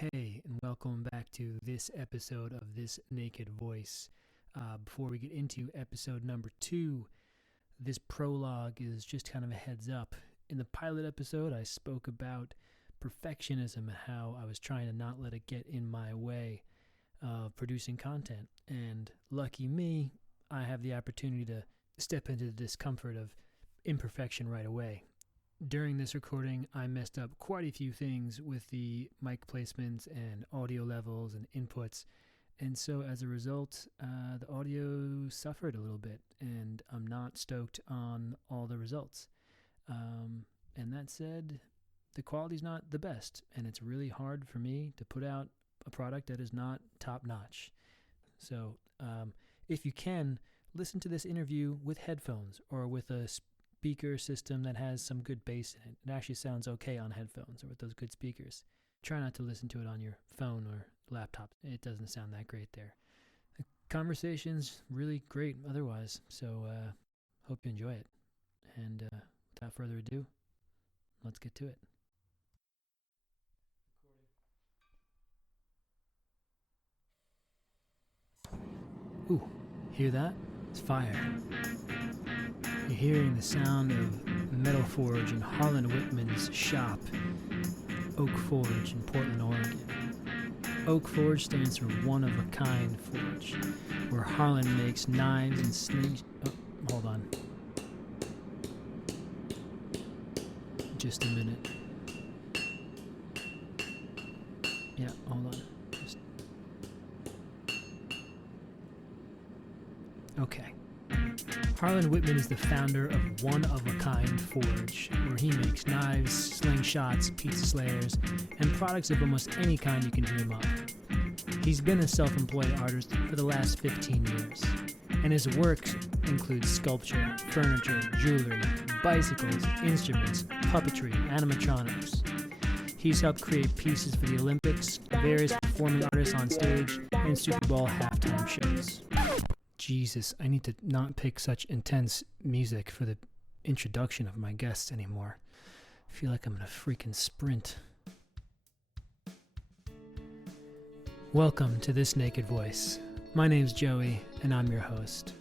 Hey, and welcome back to this episode of This Naked Voice. Before we get into episode number 2, this prologue is just kind of a heads up. In the pilot episode, I spoke about perfectionism and how I was trying to not let it get in my way of producing content. And lucky me, I have the opportunity to step into the discomfort of imperfection right away. During this recording, I messed up quite a few things with the mic placements and audio levels and inputs. And so as a result, the audio suffered a little bit, and I'm not stoked on all the results. And that said, the quality's not the best, and it's really hard for me to put out a product that is not top-notch. So if you can, listen to this interview with headphones or with a speaker system that has some good bass in it. It actually sounds okay on headphones or with those good speakers. Try not to listen to it on your phone or laptop. It doesn't sound that great there. The conversation's really great otherwise, so hope you enjoy it. And without further ado, let's get to it. Ooh, hear that? It's fire. You're hearing the sound of Metal Forge in Harlan Whitman's shop, OOAK Forge in Portland, Oregon. OOAK Forge stands for One of a Kind Forge, where Harlan makes knives and slings. Oh, hold on. Just a minute. Yeah, hold on. Okay. Harlan Whitman is the founder of One of a Kind Forge, where he makes knives, slingshots, pizza slayers, and products of almost any kind you can dream up. He's been a self-employed artist for the last 15 years, and his work includes sculpture, furniture, jewelry, bicycles, instruments, puppetry, animatronics. He's helped create pieces for the Olympics, various performing artists on stage, and Super Bowl halftime shows. Jesus, I need to not pick such intense music for the introduction of my guests anymore. I feel like I'm in a freaking sprint. Welcome to This Naked Voice. My name's Joey, and I'm your host.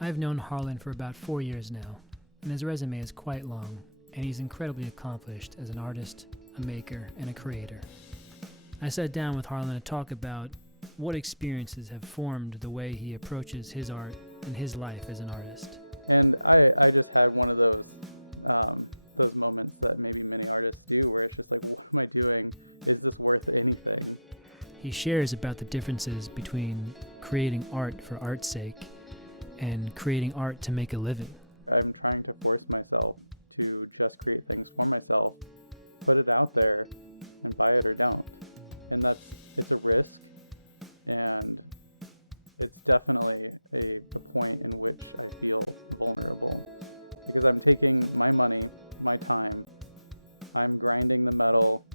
I've known Harlan for about 4 years now, and his resume is quite long, and he's incredibly accomplished as an artist, a maker, and a creator. I sat down with Harlan to talk about what experiences have formed the way he approaches his art and his life as an artist. And I just had one of those moments that maybe many artists do, where it's just like, what am I doing? Is this worth anything? He shares about the differences between creating art for art's sake and creating art to make a living. I'm trying to force myself to just create things for myself, put it out there, and buy it or don't. And it's a risk. And it's definitely a point in which I feel vulnerable, because I'm taking my money, my time, I'm grinding the metal,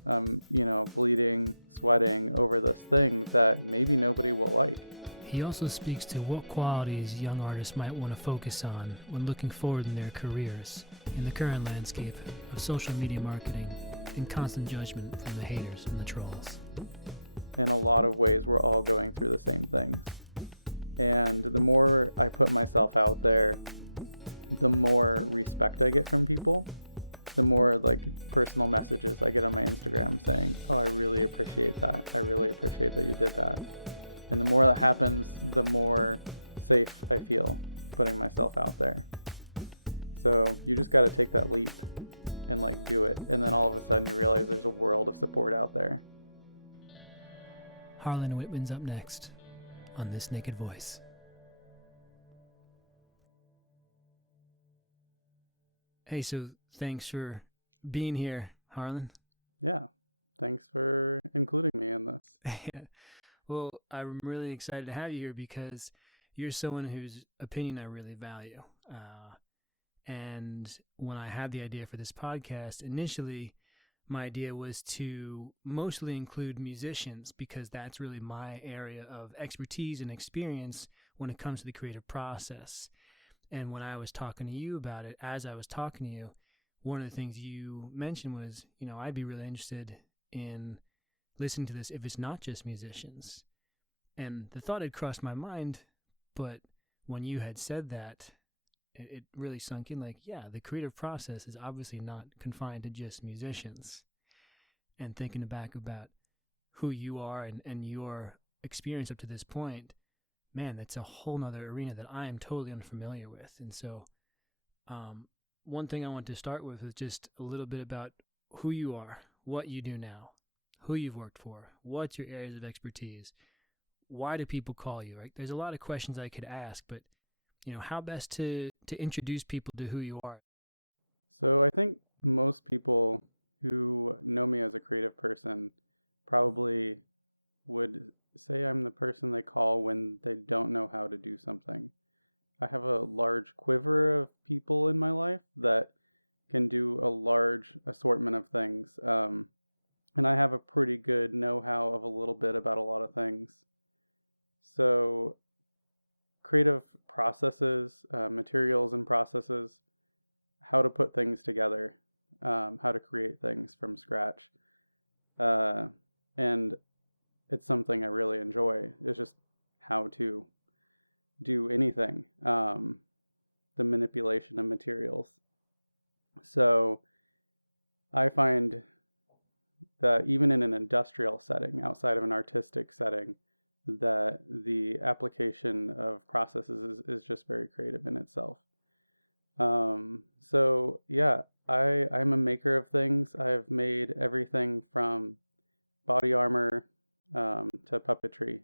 bleeding, sweating over this thing that maybe nobody will like. He also speaks to what qualities young artists might want to focus on when looking forward in their careers in the current landscape of social media marketing and constant judgment from the haters and the trolls. In a lot of ways, we're all going through the same things. And the more I put myself out there, the more respect I get from people, the more personal messages I get on my Instagram saying, oh, I really appreciate that. I really appreciate that you did that. And the more that happens, the more safe I feel putting myself out there. So you just got to take that leap and do it. And then all of a sudden you realize there's a world of support out there. Harlan Whitman's up next on This Naked Voice. Hey, so thanks for being here, Harlan. Yeah, thanks for including me in this. Well, I'm really excited to have you here because you're someone whose opinion I really value. And when I had the idea for this podcast, initially, my idea was to mostly include musicians because that's really my area of expertise and experience when it comes to the creative process. And when I was talking to you about it, as I was talking to you, one of the things you mentioned was, I'd be really interested in listening to this if it's not just musicians? And the thought had crossed my mind, but when you had said that, it really sunk in like, yeah, the creative process is obviously not confined to just musicians. And thinking back about who you are and your experience up to this point, man, that's a whole nother arena that I am totally unfamiliar with. And so one thing I want to start with is just a little bit about who you are, what you do now, who you've worked for, what's your areas of expertise, why do people call you, right? There's a lot of questions I could ask, but how best to introduce people to who you are? So I think most people who know me as a creative person probably would say I'm the person they call when they don't know how to do something. I have a large quiver of people in my life that can do a large assortment of things. And I have a pretty good know-how of a little bit about a lot of things. So creative processes, materials and processes, how to put things together, how to create things from scratch. And it's something I really enjoy. It's just how to do anything, the manipulation of materials. So I find that even in an industrial setting, outside of an artistic setting, that the application of processes is just very creative in itself. So yeah, I'm a maker of things. I've made everything from body armor to puppetry.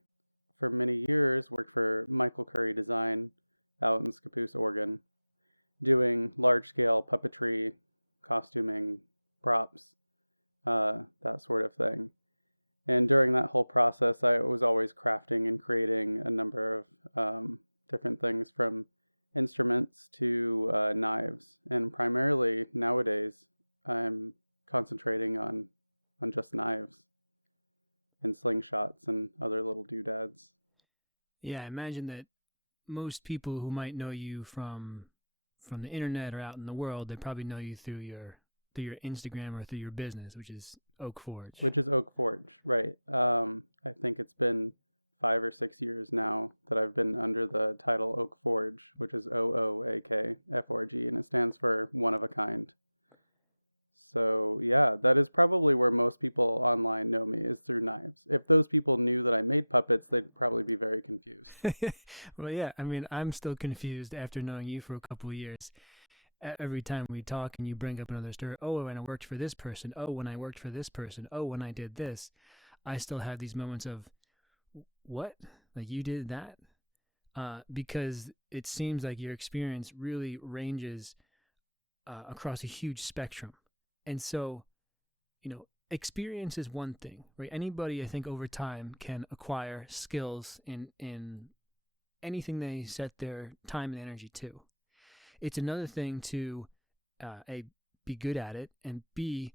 For many years, worked for Michael Curry Design out in Scappoose, Oregon, doing large-scale puppetry, costuming, props, that sort of thing. And during that whole process, I was always crafting and creating a number of different things, from instruments to knives. And primarily nowadays, I'm concentrating on just knives and slingshots and other little doodads. Yeah, I imagine that most people who might know you from the internet or out in the world, they probably know you through your Instagram or through your business, which is OOAK Forge. Which is OOAK Forge, right. I think it's been 5 or 6 years now that I've been under the title OOAK Forge, which is OOAK Forge, and it stands for one of a kind. So yeah, that is probably where most people online know me, is through knives. If those people knew that I made puppets, they'd probably be very confused. Well, yeah, I mean, I'm still confused after knowing you for a couple of years. Every time we talk and you bring up another story, oh, when I worked for this person, oh, when I worked for this person, oh, when I did this, I still have these moments of, what? Like, you did that? Because it seems like your experience really ranges across a huge spectrum. And so, experience is one thing, right? Anybody, I think, over time can acquire skills in anything they set their time and energy to. It's another thing to A, be good at it, and B,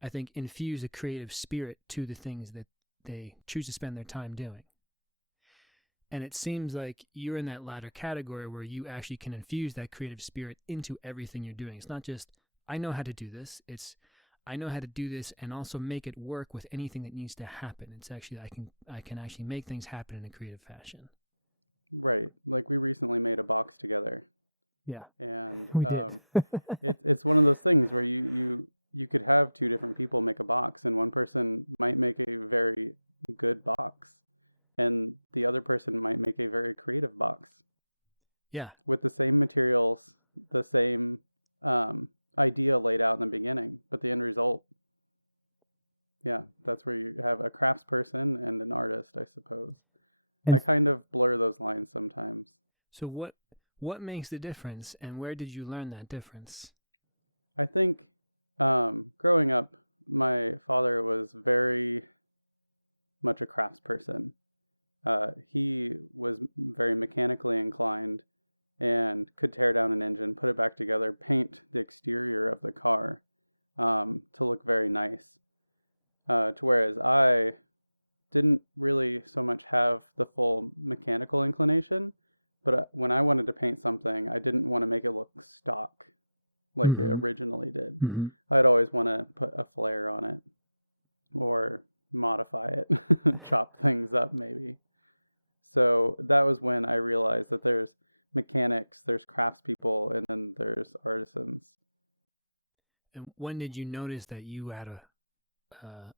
I think, infuse a creative spirit to the things that they choose to spend their time doing. And it seems like you're in that latter category where you actually can infuse that creative spirit into everything you're doing. It's not just, I know how to do this. It's, I know how to do this and also make it work with anything that needs to happen. It's actually, I can actually make things happen in a creative fashion. Right. Like, we recently made a box together. Yeah. And we did. it's one of those things where you could have two different people make a box, and one person might make a very good box, and the other person might make a very creative box. Yeah. With the same materials, the same idea laid out in the beginning, but the end result, yeah, that's where you have a craftsperson and an artist, I suppose. And I kind of blur those lines sometimes. So what makes the difference, and where did you learn that difference? I think growing up, my father was very much a craftsperson. He was very mechanically inclined and could tear down an engine, put it back together, paint the exterior of the car to look very nice. To whereas I didn't really so much have the full mechanical inclination, but when I wanted to paint something, I didn't want to make it look stock like it originally did. I'd always want to put a flair on it. or modify it, chop things up maybe. So that was when I realized that there's mechanics, there's craftspeople, and then there's artisans. And when did you notice that you had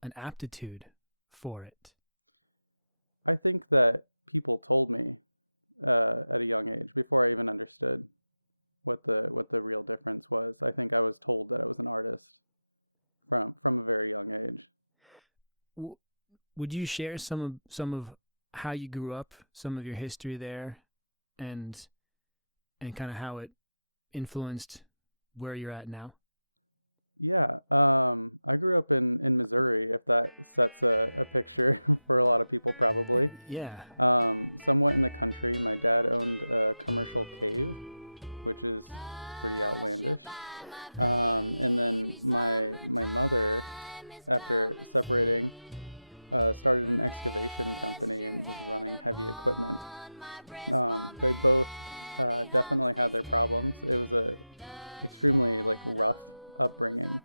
an aptitude for it? I think that people told me at a young age before I even understood what the real difference was. I think I was told that I was an artist from a very young age. Would you share some of how you grew up, some of your history there, and kind of how it influenced where you're at now? Yeah, I grew up in Missouri, if that sets a picture for a lot of people, probably. Yeah. Somewhat in the country. My dad owned a commercial cave, which is pretty outlandish. And then my mother, after separating, started an excavation company and was running heavy equipment. They both definitely had their problems. It was a extremely rough upbringing,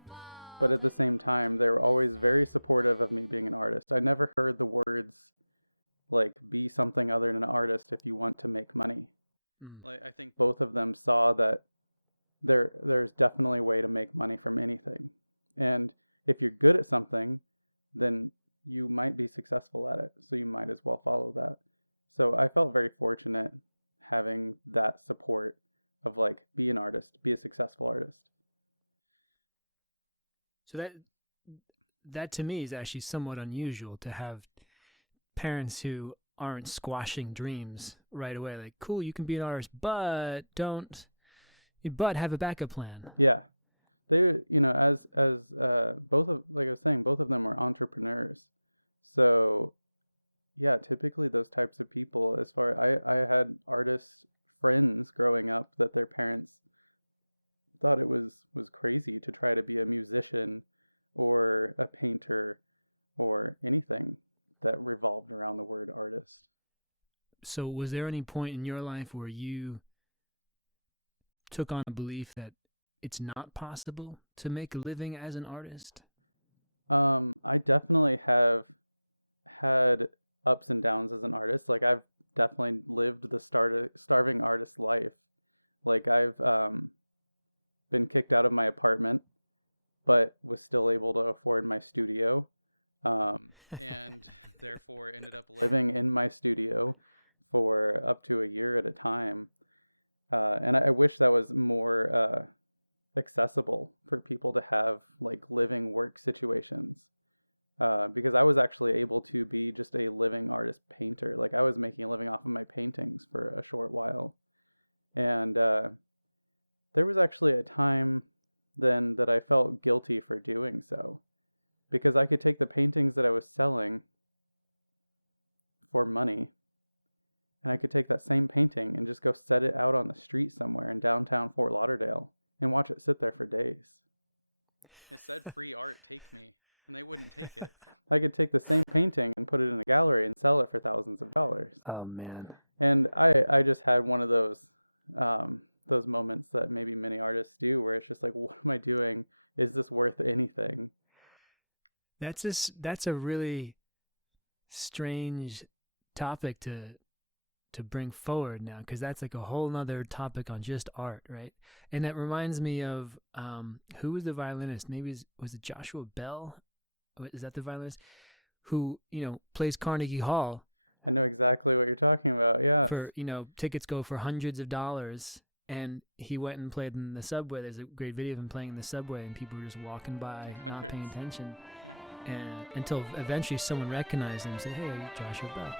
but at the same time they were always very supportive of me being an artist. I never heard the words be something other than an artist if you want to make money. I think both of them saw that there's definitely a way to make money from anything, and if you're good at something, then you might be successful at it, so you might as well follow that. So I felt very fortunate having that support of be an artist, be a successful artist. So that to me is actually somewhat unusual, to have parents who aren't squashing dreams right away. Like, cool, you can be an artist, but have a backup plan. Yeah. They, as both of, like I was saying, both of them were entrepreneurs. So yeah, typically those types of people, I had artist friends growing up that their parents thought it was crazy to try to be a musician or a painter or anything that revolved around the word artist. So was there any point in your life where you took on a belief that it's not possible to make a living as an artist? I definitely have had ups and downs as an artist. I've definitely lived the starving artist life. I've been kicked out of my apartment, but was still able to afford my studio, and therefore ended up living in my studio for up to a year at a time. And I wish that was more accessible for people to have living work situations, because I was actually able to be just a living artist painter. I was making a living off of my paintings for a short while. And there was actually a time then that I felt guilty for doing so, because I could take the paintings that I was selling for money, and I could take that same painting and just go set it out on the street somewhere in downtown Fort Lauderdale and watch it sit there for days. It said free art, take me, and they wouldn't take it. I could take the same painting and put it in a gallery and sell it for thousands of dollars. Oh man. And I just had one of those moments that maybe many artists do, where it's just what am I doing? Is this worth anything? That's a really strange topic to bring forward now, because that's a whole nother topic on just art, right? And that reminds me of who was the violinist? Maybe was it Joshua Bell? Is that the violinist who plays Carnegie Hall? I know exactly what you're talking about. Yeah. For tickets go for hundreds of dollars, and he went and played in the subway. There's a great video of him playing in the subway, and people were just walking by, not paying attention, and until eventually someone recognized him and said, "Hey, are you Joshua Bell?"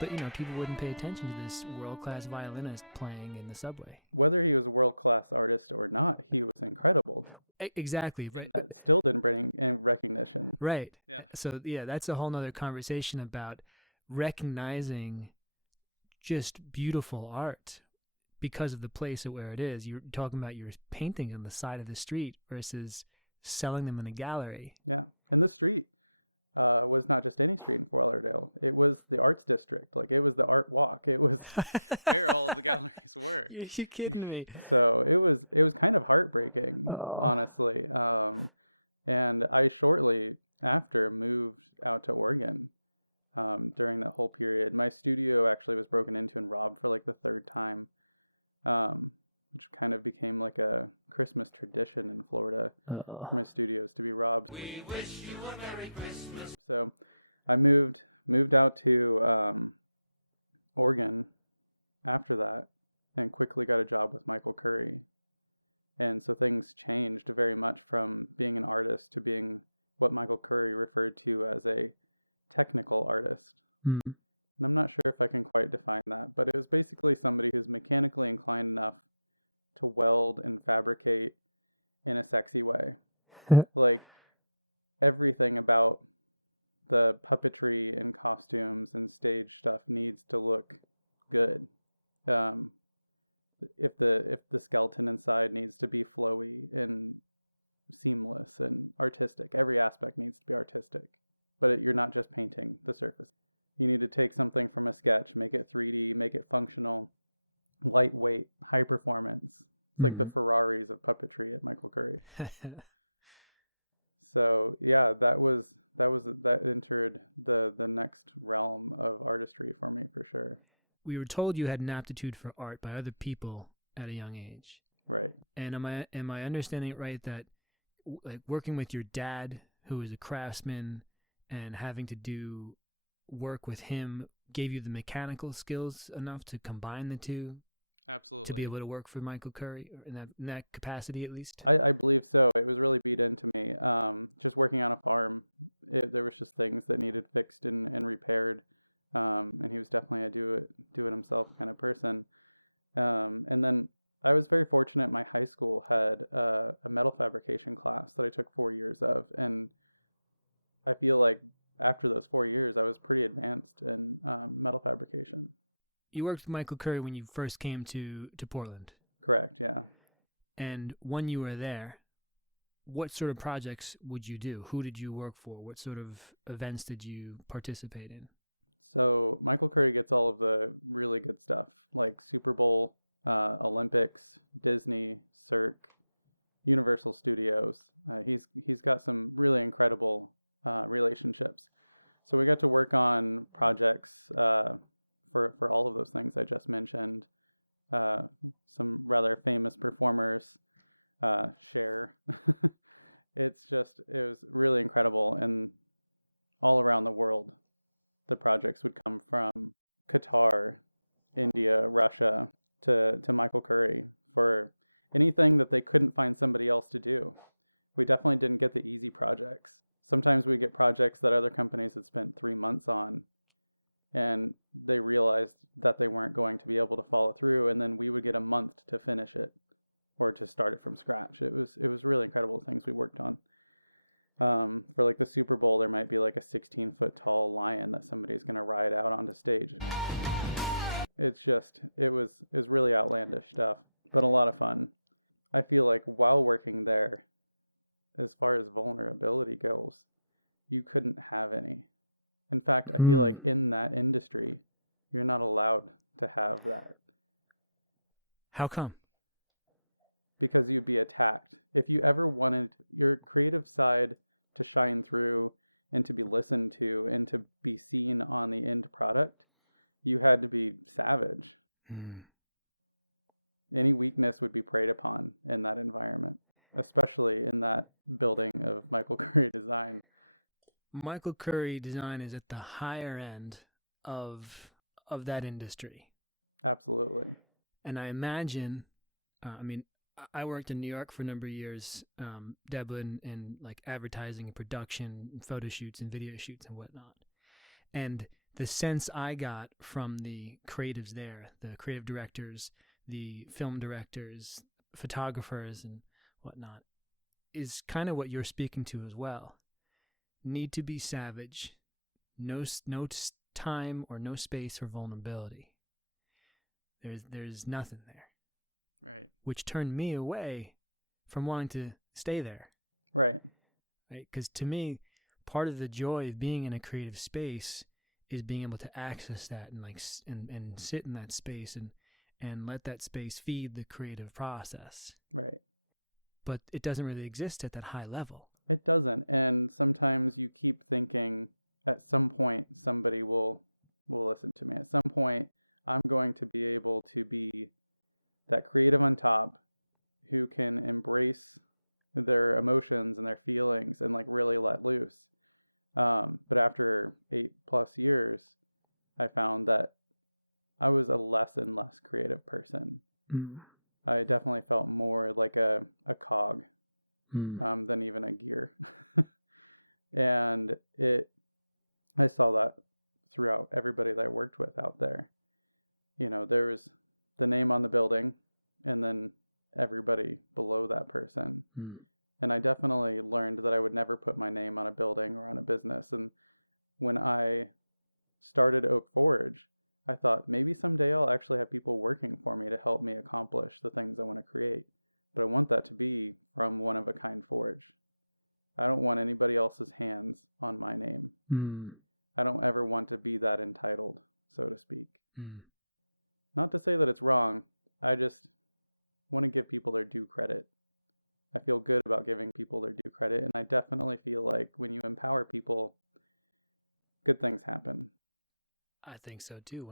But people wouldn't pay attention to this world-class violinist playing in the subway. Whether he was a world-class artist or not, he was incredible. Exactly. But that still didn't bring in recognition. Right. Yeah. So that's a whole nother conversation about recognizing just beautiful art because of the place of where it is. You're talking about your paintings on the side of the street versus selling them in a gallery. Yeah. And the street, was not just any street in Fort Lauderdale. It was the arts district. Like, it was the art walk. It was where all of the galleries were. You kidding me? So it was kind of heartbreaking, honestly. And I shortly after moved out to Oregon. During that whole period, my studio actually was broken into and robbed for like the third time, which kind of became like a Christmas tradition in Florida for my studios to be robbed. We wish you a Merry Christmas. So I moved out to Oregon after that and quickly got a job with Michael Curry. And so things changed very much from being an artist to being what Michael Curry referred to as a technical artist. Mm. And I'm not sure if I can quite define that, but it was basically somebody who's mechanically inclined enough to weld and fabricate in a sexy way. Like, everything about the puppetry and costumes and stage stuff needs to look good. If the skeleton inside needs to be flowy and seamless and artistic, every aspect needs to be artistic. But you're not just painting the surface. You need to take something from a sketch, make it 3D, make it functional, lightweight, high performance. It's like the Ferraris of puppetry at Michael Curry. So yeah, that entered the next realm of artistry for me, for sure. We were told you had an aptitude for art by other people at a young age. Right. And am I understanding it right that like working with your dad, who is a craftsman, and having to do work with him gave you the mechanical skills enough to combine the two? Absolutely. To be able to work for Michael Curry in that capacity, at least? I believe so. It was really beat into me. Just working on a farm, there was just things that needed fixed and repaired. And he was definitely a do it himself kind of person. And then I was very fortunate. My high school had a metal fabrication class that I took 4 years of, and I feel like after those 4 years, I was pretty advanced in metal fabrication. You worked with Michael Curry when you first came to Portland. Correct, yeah. And when you were there, what sort of projects would you do? Who did you work for? What sort of events did you participate in? So Michael Curry gets all of the really good stuff, like Super Bowl, Olympics, Disney, Cirque, Universal Studios. He's got some really incredible relationships. So we got to work on projects for all of those things I just mentioned. Some rather famous performers, Cher. It was really incredible, and all around the world, the projects would come from Qatar, India, Russia, to Michael Curry for anything that they couldn't find somebody else to do. We definitely didn't get the easy projects. Sometimes we get projects that other companies had spent 3 months on, and they realized that they weren't going to be able to follow through, and then we would get a month to finish it or to start it from scratch. It was really incredible things we worked on. For like the Super Bowl, there might be like a 16-foot tall lion that somebody's going to ride out onto stage. It was really outlandish stuff, but a lot of fun. I feel like while working there, as far as vulnerability goes, you couldn't have any. In fact, I feel like in that industry, you're not allowed to have that. How come? Because you'd be attacked. If you ever wanted your creative side to shine through and to be listened to and to be seen on the end product, you had to be savage. Any weakness would be preyed upon in that environment, especially in that building of Michael Curry Design. Michael Curry Design is at the higher end of that industry. Absolutely. And I imagine, I worked in New York for a number of years, dabbling in like advertising and production, and photo shoots and video shoots and whatnot. And the sense I got from the creatives there, the creative directors, the film directors, photographers and whatnot, is kind of what you're speaking to as well. Need to be savage. No time or no space for vulnerability. There's nothing there. Right. Which turned me away from wanting to stay there. Right. Because to me, part of the joy of being in a creative space is being able to access that and and sit in that space and let that space feed the creative process. Right. But it doesn't really exist at that high level. It doesn't. And sometimes you keep thinking at some point somebody will listen to me. At some point I'm going to be able to be that creative on top who can embrace their emotions and their feelings and like really let loose. But after 8+ years, I found that I was a less and less creative person. I definitely felt more like a cog than even a gear. And I saw that throughout everybody that I worked with out there. You know, there was the name on the building and then everybody below that person. And I definitely learned that I would never put my name on a building or on a business. And when I started OOAK Forge, I thought maybe someday I'll actually have people working for me to help me accomplish the things I want to create. But I want that to be from one-of-a-kind forge. I don't want anybody else's hands on my name. I don't ever want to be that entitled, so to speak. Not to say that it's wrong. I just want to give people their due credit. I feel good about giving people their due credit, and I definitely feel like when you empower people, good things happen. I think so too.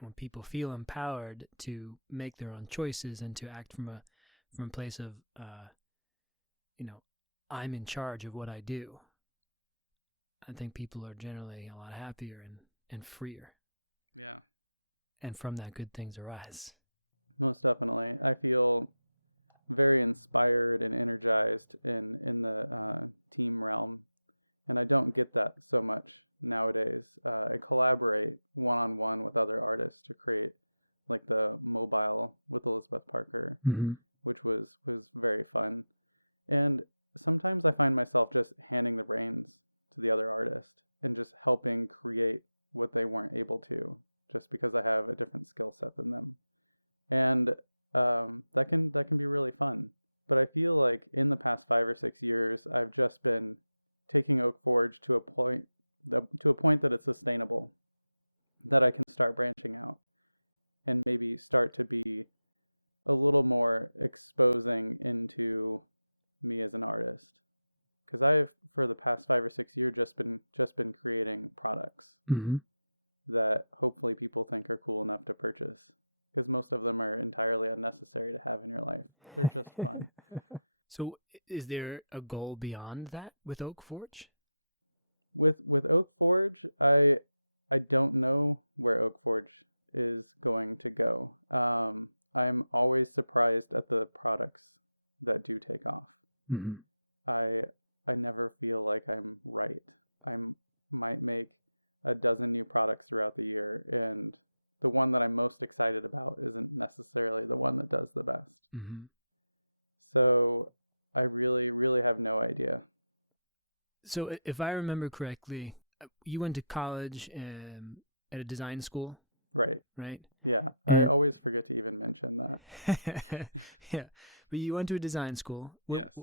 When people feel empowered to make their own choices and to act from a place of, I'm in charge of what I do, I think people are generally a lot happier and freer. Yeah. And from that, good things arise. Most definitely. I feel very inspired and energized in the team realm, and I don't get that so much nowadays. I collaborate one-on-one with other artists to create like the mobile with Elizabeth Parker, which was very fun. And sometimes I find myself just handing the reins to the other artist and just helping create what they weren't able to, just because I have a different skill set than them. And that can be really fun. But I feel like in the past 5 or 6 years, I've just been taking OOAK Forge to a point that it's sustainable, that I can start branching out and maybe start to be a little more exposing into me as an artist. Because I've, for the past 5 or 6 years, just been creating products that hopefully people think are cool enough to purchase. Because most of them are entirely unnecessary to have in your life. They're just fun. So is there a goal beyond that with OOAK Forge? With OOAK Forge, I don't know where OOAK Forge is going to go. I'm always surprised at the products that do take off. I never feel like I'm right. I might make a dozen new products throughout the year, and the one that I'm most excited about isn't necessarily the one that does the best. So I really, really have no idea. So if I remember correctly, you went to college at a design school? Right. Right? Yeah. I always forget to even mention that. Yeah. But you went to a design school. Yes.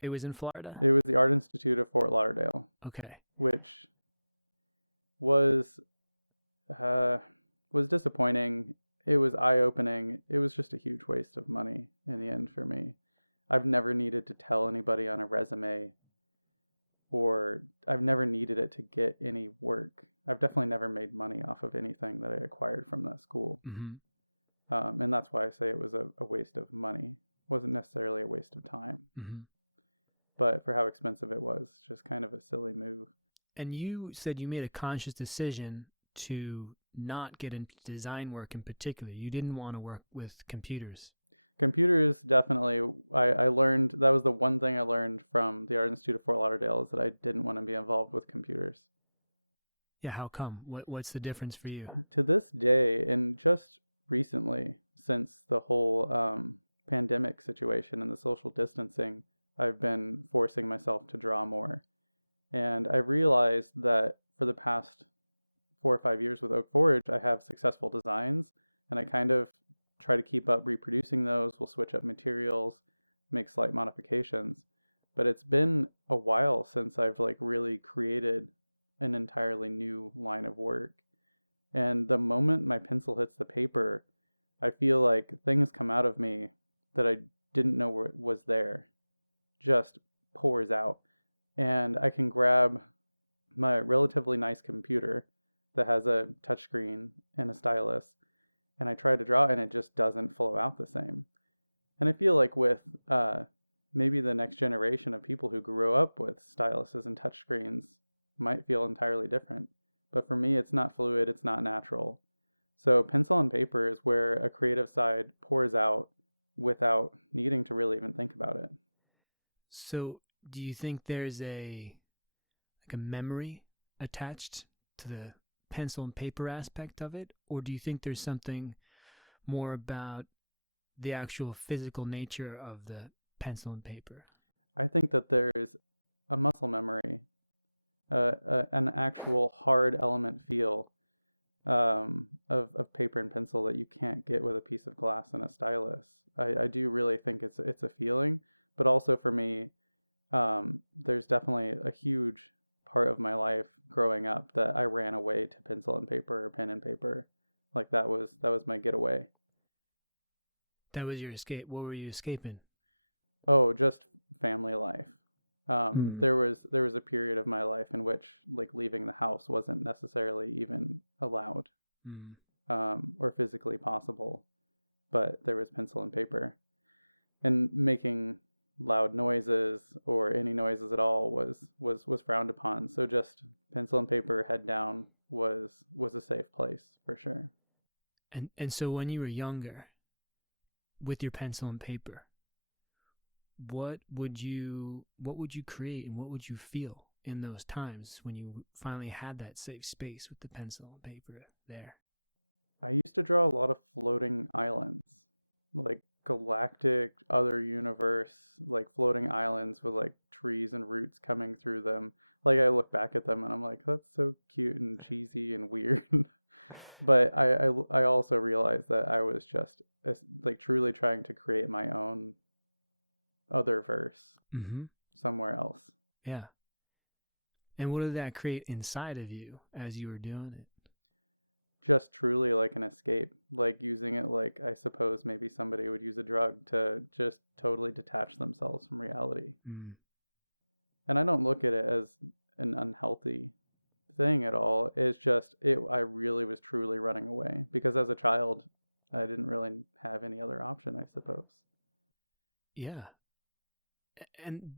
It was in Florida? It was the Art Institute of Fort Lauderdale. Okay. Which was disappointing. It was eye-opening. It was just a huge waste of money in the end for me. I've never needed to tell anybody on a resume, or I've never needed it to get any work. I've definitely never made money off of anything that I acquired from that school. And that's why I say it was a waste of money. It wasn't necessarily a waste of time. But for how expensive it was, just kind of a silly move. And you said you made a conscious decision to not get into design work in particular. You didn't want to work with computers. Computers, definitely. I learned, that was the one thing I learned from the Art Institute of Fort Lauderdale, is that I didn't want to be involved with computers. Yeah, how come? What's the difference for you? To this day, and just recently, since the whole pandemic situation and the social distancing, I've been forcing myself to draw more. And I realized that for the past 4 or 5 years with OOAK Forge, I have successful designs, and I kind of try to keep up reproducing those. We'll switch up materials, make slight modifications. but it's been a while since I've like really created an entirely new line of work. And the moment my pencil hits the paper, I feel like things come out of me that I didn't know was there, just pours out. And I can grab my relatively nice computer that has a touchscreen and a stylus, and I try to draw, and it just doesn't flow out the same. And I feel like with maybe the next generation of people who grew up with styluses and touchscreens might feel entirely different. But for me, it's not fluid, it's not natural. So pencil and paper is where a creative side pours out without needing to really even think about it. So do you think there's a memory attached to the pencil and paper aspect of it? Or do you think there's something more about the actual physical nature of the pencil and paper? I think that there's a muscle memory, an actual hard element feel of paper and pencil that you can't get with a piece of glass and a stylus. I do really think it's a feeling, but also for me, there's definitely a huge part of my life growing up that I ran away to pencil and paper or pen and paper. Like that was my getaway. That was your escape. What were you escaping? Oh, just family life. There was a period of my life in which like leaving the house wasn't necessarily even allowed, or physically possible, but there was pencil and paper, and making loud noises or any noises at all was frowned upon. So just pencil and paper, head down, was a safe place for sure. And so when you were younger, with your pencil and paper, what would you create and what would you feel in those times when you finally had that safe space with the pencil and paper there? I used to draw a lot of floating islands, like galactic other universe, like floating islands with like trees and roots coming through them. Like I look back at them and I'm like, that's so cute and cheesy and weird. But I also realized that I was just like truly trying to create my own other verse somewhere else. Yeah. And what did that create inside of you as you were doing it? Just truly like an escape, like using it like I suppose maybe somebody would use a drug to just totally detach themselves from reality. And I don't look at it as an unhealthy thing at all. It's just I really was truly running away because as a child I didn't really have any other option, I suppose. Yeah.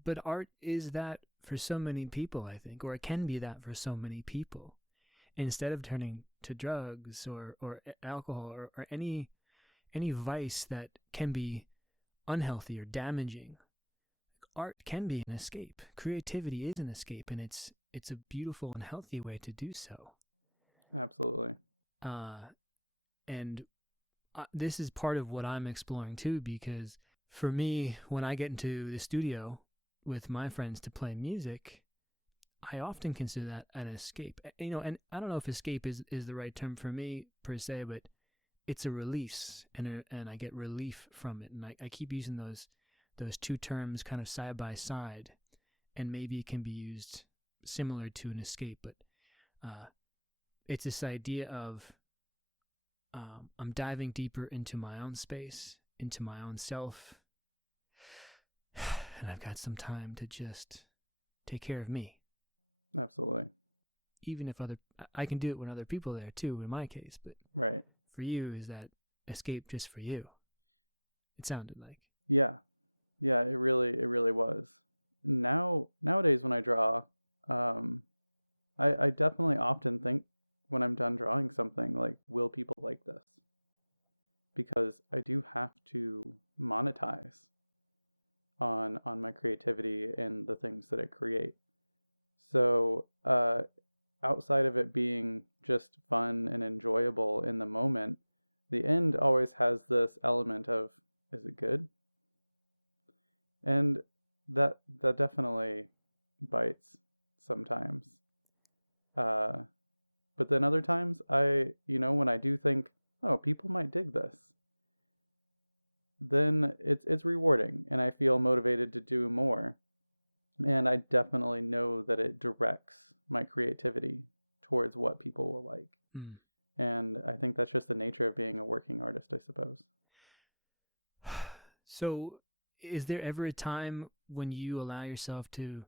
But art is that for so many people, I think, or it can be that for so many people. Instead of turning to drugs or alcohol or any vice that can be unhealthy or damaging, art can be an escape. Creativity is an escape, and it's a beautiful and healthy way to do so. Absolutely. And this is part of what I'm exploring too, because for me, when I get into the studio with my friends to play music, I often consider that an escape. And I don't know if escape is the right term for me per se, but it's a release, and I get relief from it. And I keep using those two terms kind of side by side, and maybe it can be used similar to an escape, but it's this idea of I'm diving deeper into my own space, into my own self, and I've got some time to just take care of me. Absolutely. Even if I can do it when other people are there too, in my case, but right. For you, is that escape just for you? It sounded like. Yeah, it really was. Nowadays when I draw, I definitely often think when I'm done drawing something like, will people like this? Because I do have to monetize on my creativity and the things that I create. So outside of it being just fun and enjoyable in the moment, the end always has this element of, is it good? And that definitely bites sometimes. But then other times when I do think, oh, people might dig this, then it's rewarding and I feel motivated to do more. And I definitely know that it directs my creativity towards what people will like. Mm. And I think that's just the nature of being a working artist, I suppose. So, is there ever a time when you allow yourself to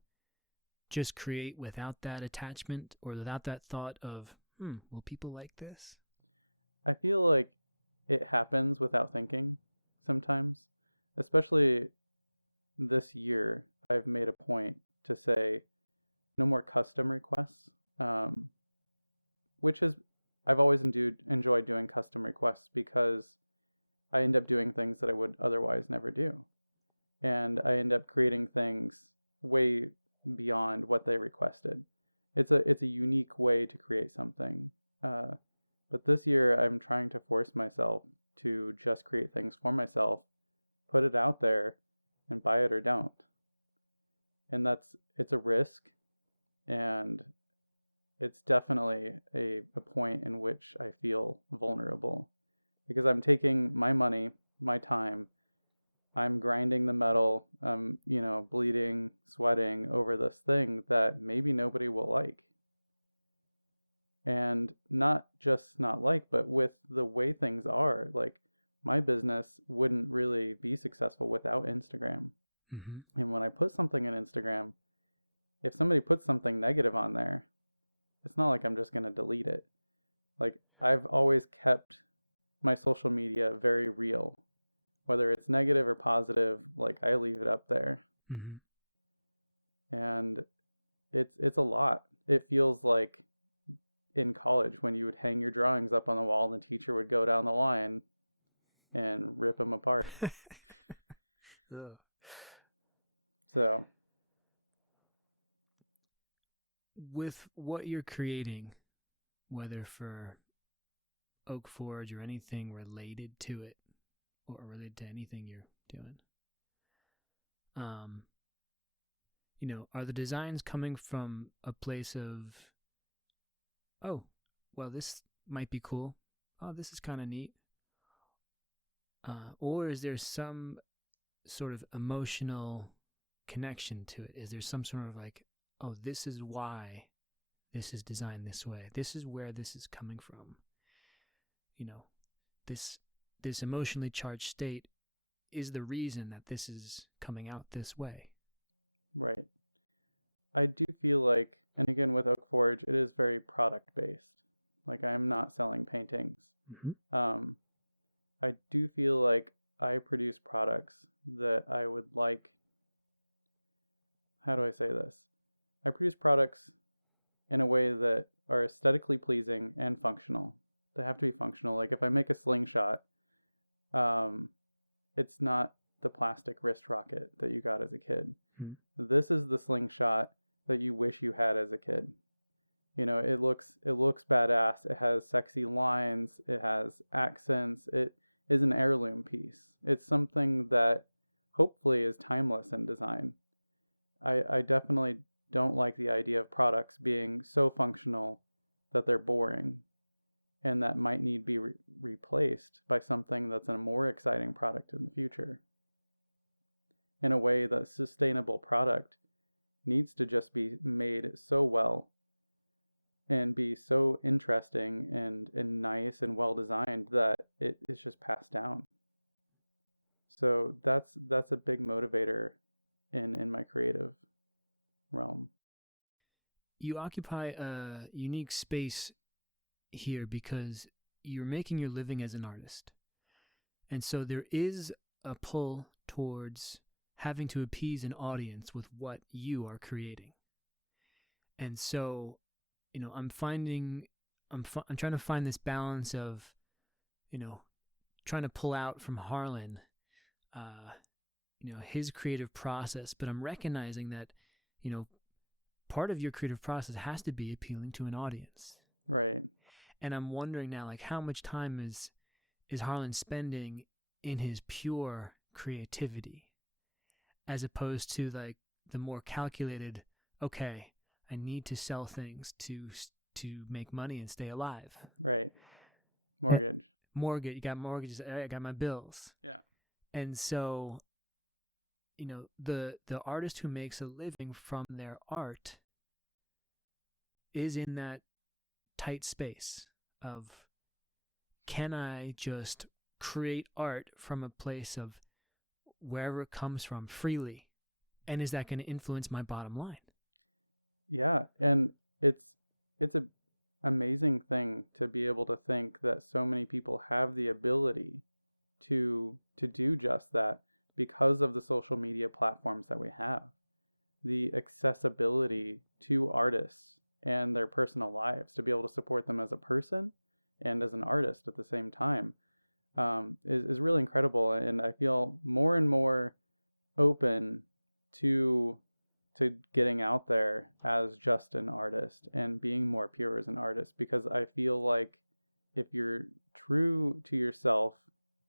just create without that attachment or without that thought of, will people like this? I feel like it happens without thinking sometimes, especially this year. I've made a point to say no more custom requests, which is, I've always enjoyed doing custom requests because I end up doing things that I would otherwise never do. And I end up creating things way beyond what they requested. It's a unique way to create something. But this year I'm trying to force myself to just create things for myself, put it out there, and buy it or don't. And it's a risk, and it's definitely a point in which I feel vulnerable because I'm taking my money, my time, I'm grinding the metal, bleeding, sweating over this thing that maybe nobody will like. And not just not like, but with the way things are, like my business wouldn't really be successful without Instagram. Mm-hmm. And when I put something on Instagram, if somebody puts something negative on there, it's not like I'm just going to delete it. Like I've always kept my social media very real. Whether it's negative or positive, like I leave it up there. Mm-hmm. And it's a lot. It feels like in college when you would hang your drawings up on the wall and the teacher would go down the line and rip them apart. So with what you're creating, whether for OOAK Forge or anything related to it, or related to anything you're doing, are the designs coming from a place of, oh, well, this might be cool. Oh, this is kind of neat. Or is there some sort of emotional connection to it? Is there some sort of like, oh, this is why this is designed this way. This is where this is coming from. This emotionally charged state is the reason that this is coming out this way. Right. I do feel like, and again with OOAK Forge, it is very product based. Like I'm not selling paintings. Mm-hmm. I do feel like I produce products that I would like. How do I say this? I produce products in a way that are aesthetically pleasing and functional. They have to be functional. Like if I make a slingshot, it's not the plastic wrist rocket that you got as a kid. Mm-hmm. This is the slingshot that you wish you had as a kid. It looks badass. It has sexy lines. It has accents. It is an heirloom piece. It's something that hopefully is timeless in design. I definitely don't like the idea of products being so functional that they're boring and that might need to be replaced by something that's a more exciting product in the future. In a way, that sustainable product needs to just be made so well and be so interesting and nice and well designed that it is just passed down. So that's a big motivator in my creative realm. You occupy a unique space here because you're making your living as an artist. And so there is a pull towards having to appease an audience with what you are creating. And so, I'm trying to find this balance of, trying to pull out from Harlan, his creative process, but I'm recognizing that, part of your creative process has to be appealing to an audience. Right. And I'm wondering now, like, how much time is Harlan spending in his pure creativity as opposed to like the more calculated, okay, I need to sell things to make money and stay alive. Right. Mortgage. You got mortgages. I got my bills. Yeah. And so the artist who makes a living from their art is in that tight space of, can I just create art from a place of wherever it comes from freely, and is that going to influence my bottom line? Yeah, and it's a amazing thing to be able to think that so many people have the ability to do just that because of the social media platforms that we have. The accessibility to artists and their personal lives, to be able to support them as a person and as an artist at the same time, is really incredible. And I feel more and more open to getting out there as just an artist and being more pure as an artist, because I feel like if you're true to yourself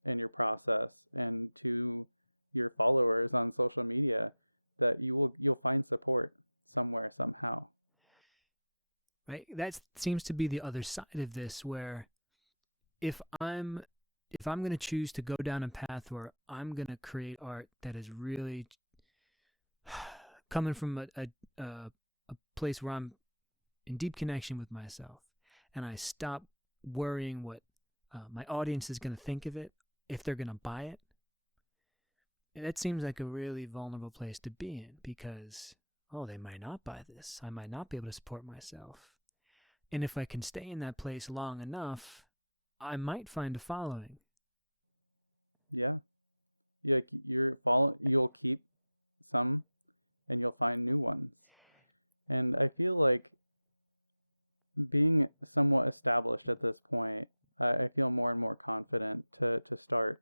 and your process and to your followers on social media, that you'll find support somewhere, somehow. Right? That seems to be the other side of this, where if I'm going to choose to go down a path where I'm going to create art that is really coming from a place where I'm in deep connection with myself, and I stop worrying what my audience is going to think of it, if they're going to buy it, that seems like a really vulnerable place to be in, because, they might not buy this. I might not be able to support myself. And if I can stay in that place long enough, I might find a following. Yeah. Yeah, you'll keep some and you'll find new ones. And I feel like being somewhat established at this point, I feel more and more confident to start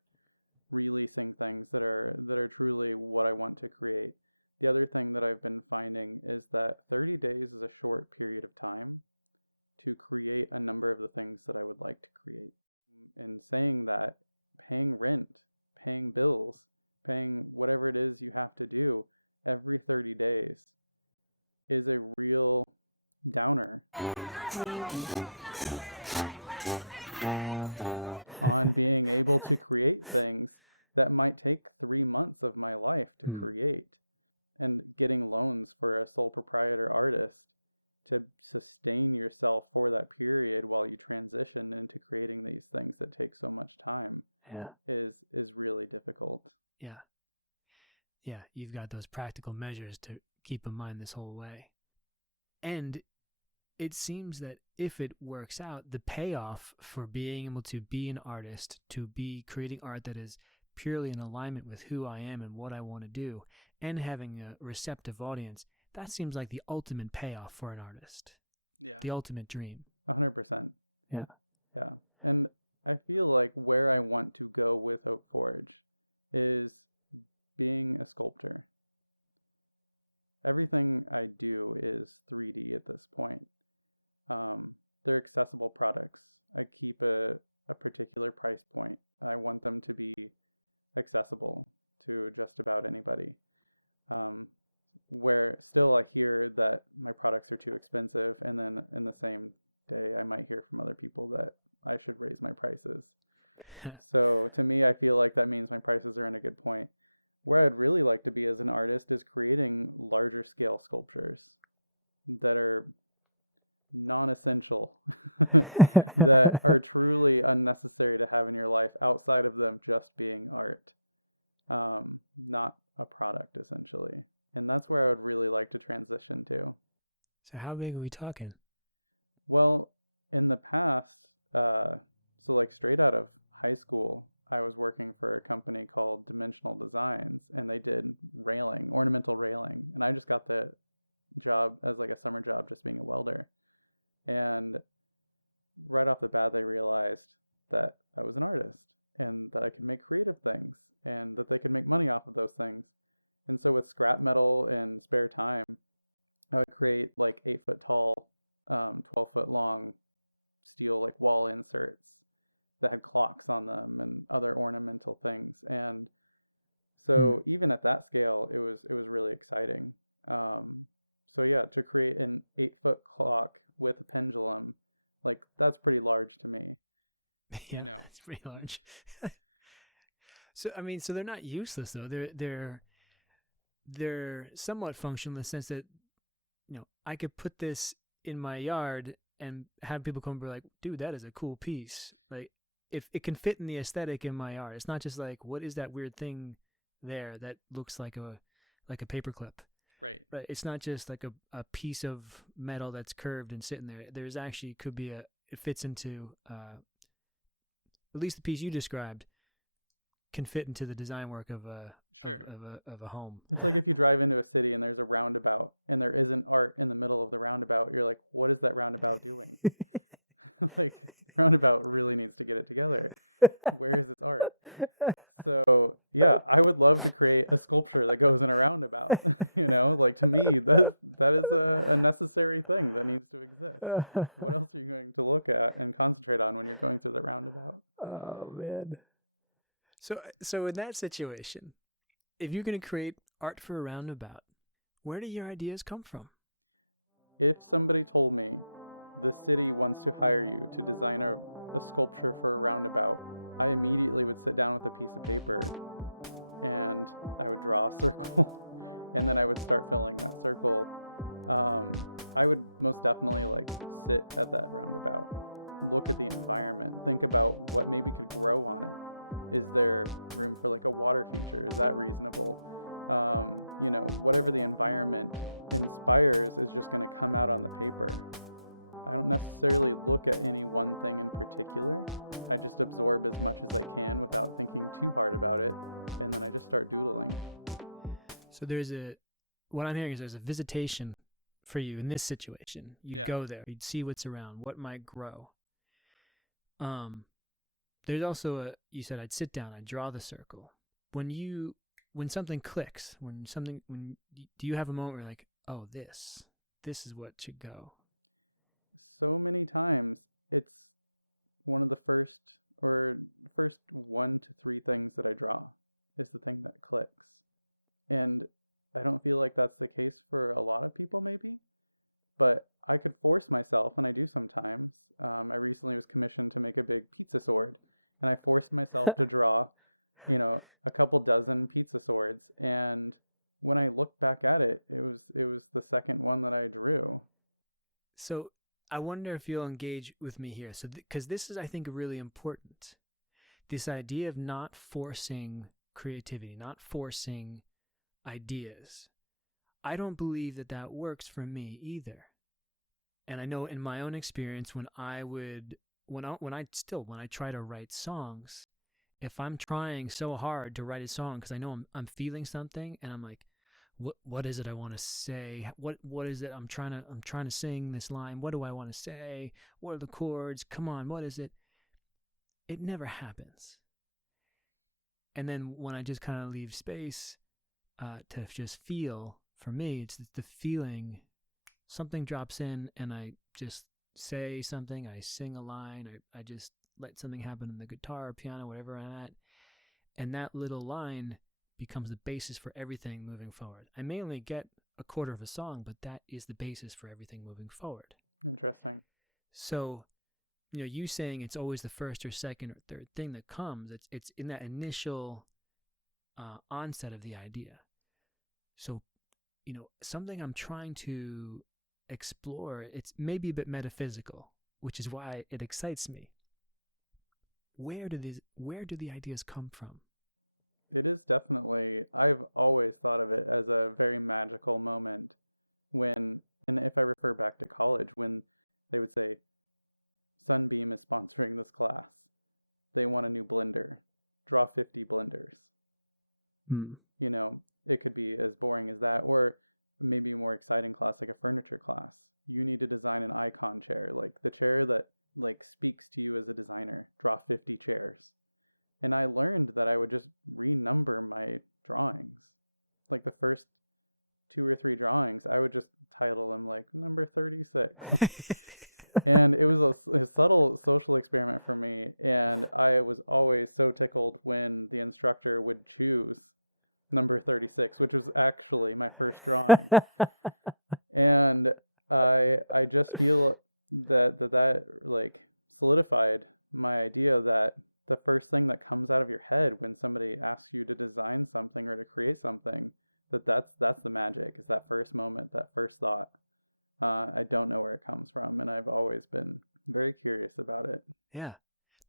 releasing things that are truly what I want to create. The other thing that I've been finding is that 30 days is a short period of time to create a number of the things that I would like to create. And saying that, paying rent, paying bills, paying whatever it is you have to do every 30 days is a real downer on being able to create things that might take 3 months of my life to create, and getting loans for a sole proprietor artist to sustain yourself for that period while you transition into creating these things that take so much time is really difficult. Yeah, you've got those practical measures to keep in mind this whole way. And it seems that if it works out, the payoff for being able to be an artist, to be creating art that is purely in alignment with who I am and what I want to do, and having a receptive audience, that seems like the ultimate payoff for an artist. Yeah. The ultimate dream. 100%. Yeah. Yeah. And I feel like where I want to go with OOAK Forge is being a sculptor. Everything I do is 3D at this point. They're accessible products. I keep a particular price point. I want them to be accessible to just about anybody. Where still I hear that my products are too expensive, and then in the same day I might hear from other people that I should raise my prices. So to me, I feel like that means my prices are in a good point. Where I'd really like to be as an artist is creating larger scale sculptures that are non-essential, that are truly unnecessary to have in your life outside of them just being art, not a product essentially. And that's where I would really like to transition to. So how big are we talking? Well, in the past, so like straight out of high school, I was working for a company called Dimensional Designs, and they did railing, ornamental railing. And I just got the job as like a summer job, just being a welder. And right off the bat, they realized that I was an artist and that I could make creative things and that they could make money off of those things. And so with scrap metal and spare time, I would create like 8-foot tall, 12-foot long steel like wall inserts that had clocks on them and other ornamental things. And so even at that scale, it was really exciting. So yeah, to create an 8-foot clock with a pendulum, like that's pretty large to me. Yeah, that's pretty large. So I mean, so they're not useless though. They're they're somewhat functional in the sense that, I could put this in my yard and have people come and be like, dude, that is a cool piece. Like, if it can fit in the aesthetic in my yard, it's not just like, what is that weird thing there that looks like a paperclip. Right. Right. It's not just like a piece of metal that's curved and sitting there. There's actually could be it fits into, at least the piece you described can fit into the design work of a home. It's like if you drive into a city and there's a roundabout and there isn't art in the middle of the roundabout, you're like, what is that roundabout doing? Like, roundabout really needs to get it together. Where is its art? So yeah, I would love to create a sculpture that goes in a roundabout. Like, to me, that is a necessary thing that needs to exist. What else are you going to look at and concentrate on when you're going through the roundabout? Oh man. So in that situation, if you're going to create art for a roundabout, where do your ideas come from? If somebody told me the city wants to hire you to design a sculpture for a roundabout, I immediately would sit down with a piece of paper and I would draw a circle and then I would start filling that circle. I would most definitely sit at that roundabout, look at the environment, think about what maybe could grow on it. Is there room for a water feature? Is that reasonable? Whatever the environment inspires is just going to come out on the paper. I don't necessarily look at any one thing in particular. I just absorb as much as I can without thinking too hard about it, and then I just start doodling. So what I'm hearing is there's a visitation for you in this situation. You'd go there, you'd see what's around, what might grow. There's also you said I'd sit down, I'd draw the circle. When something clicks, do you have a moment where you're like, oh, this is what should go? So many times it's one of the first 1 to 3 things that I draw is the thing that clicks. And I don't feel like that's the case for a lot of people maybe, but I could force myself, and I do sometimes. I recently was commissioned to make a big pizza sword, and I forced myself to draw, a couple dozen pizza swords. And when I looked back at it, it was the second one that I drew. So I wonder if you'll engage with me here. So, because this is, I think, really important. This idea of not forcing creativity, not forcing ideas. I don't believe that works for me either. And I know in my own experience, when I try to write songs, if I'm trying so hard to write a song because I know I'm feeling something, and I'm like, what is it I want to say? What is it I'm trying to sing this line? What do I want to say? What are the chords? Come on, what is it? It never happens. And then when I just kind of leave space to just feel, for me, it's the feeling. Something drops in, and I just say something. I sing a line. I just let something happen in the guitar or piano, whatever I'm at, and that little line becomes the basis for everything moving forward. I may only get a quarter of a song, but that is the basis for everything moving forward. Interesting. So, you saying it's always the first or second or third thing that comes, it's in that initial onset of the idea. So, something I'm trying to explore, it's maybe a bit metaphysical, which is why it excites me. Where do the ideas come from? It is definitely, I've always thought of it as a very magical moment and if I refer back to college, when they would say, Sunbeam is sponsoring this class. They want a new blender. Draw 50 blenders. It could be as boring as that, or maybe a more exciting class like a furniture class. You need to design an icon chair, like the chair that speaks to you as a designer. Draw 50 chairs. And I learned that I would just renumber my drawings. The first 2 or 3 drawings, I would just title them number 36. And it was a subtle social experiment for me. And I was always so tickled when the instructor would choose number 36, which was actually my first drawing. And I just feel that solidified my idea that the first thing that comes out of your head when somebody asks you to design something or to create something, that's the magic, is that first moment, that first thought. I don't know where it comes from, and I've always been very curious about it. Yeah,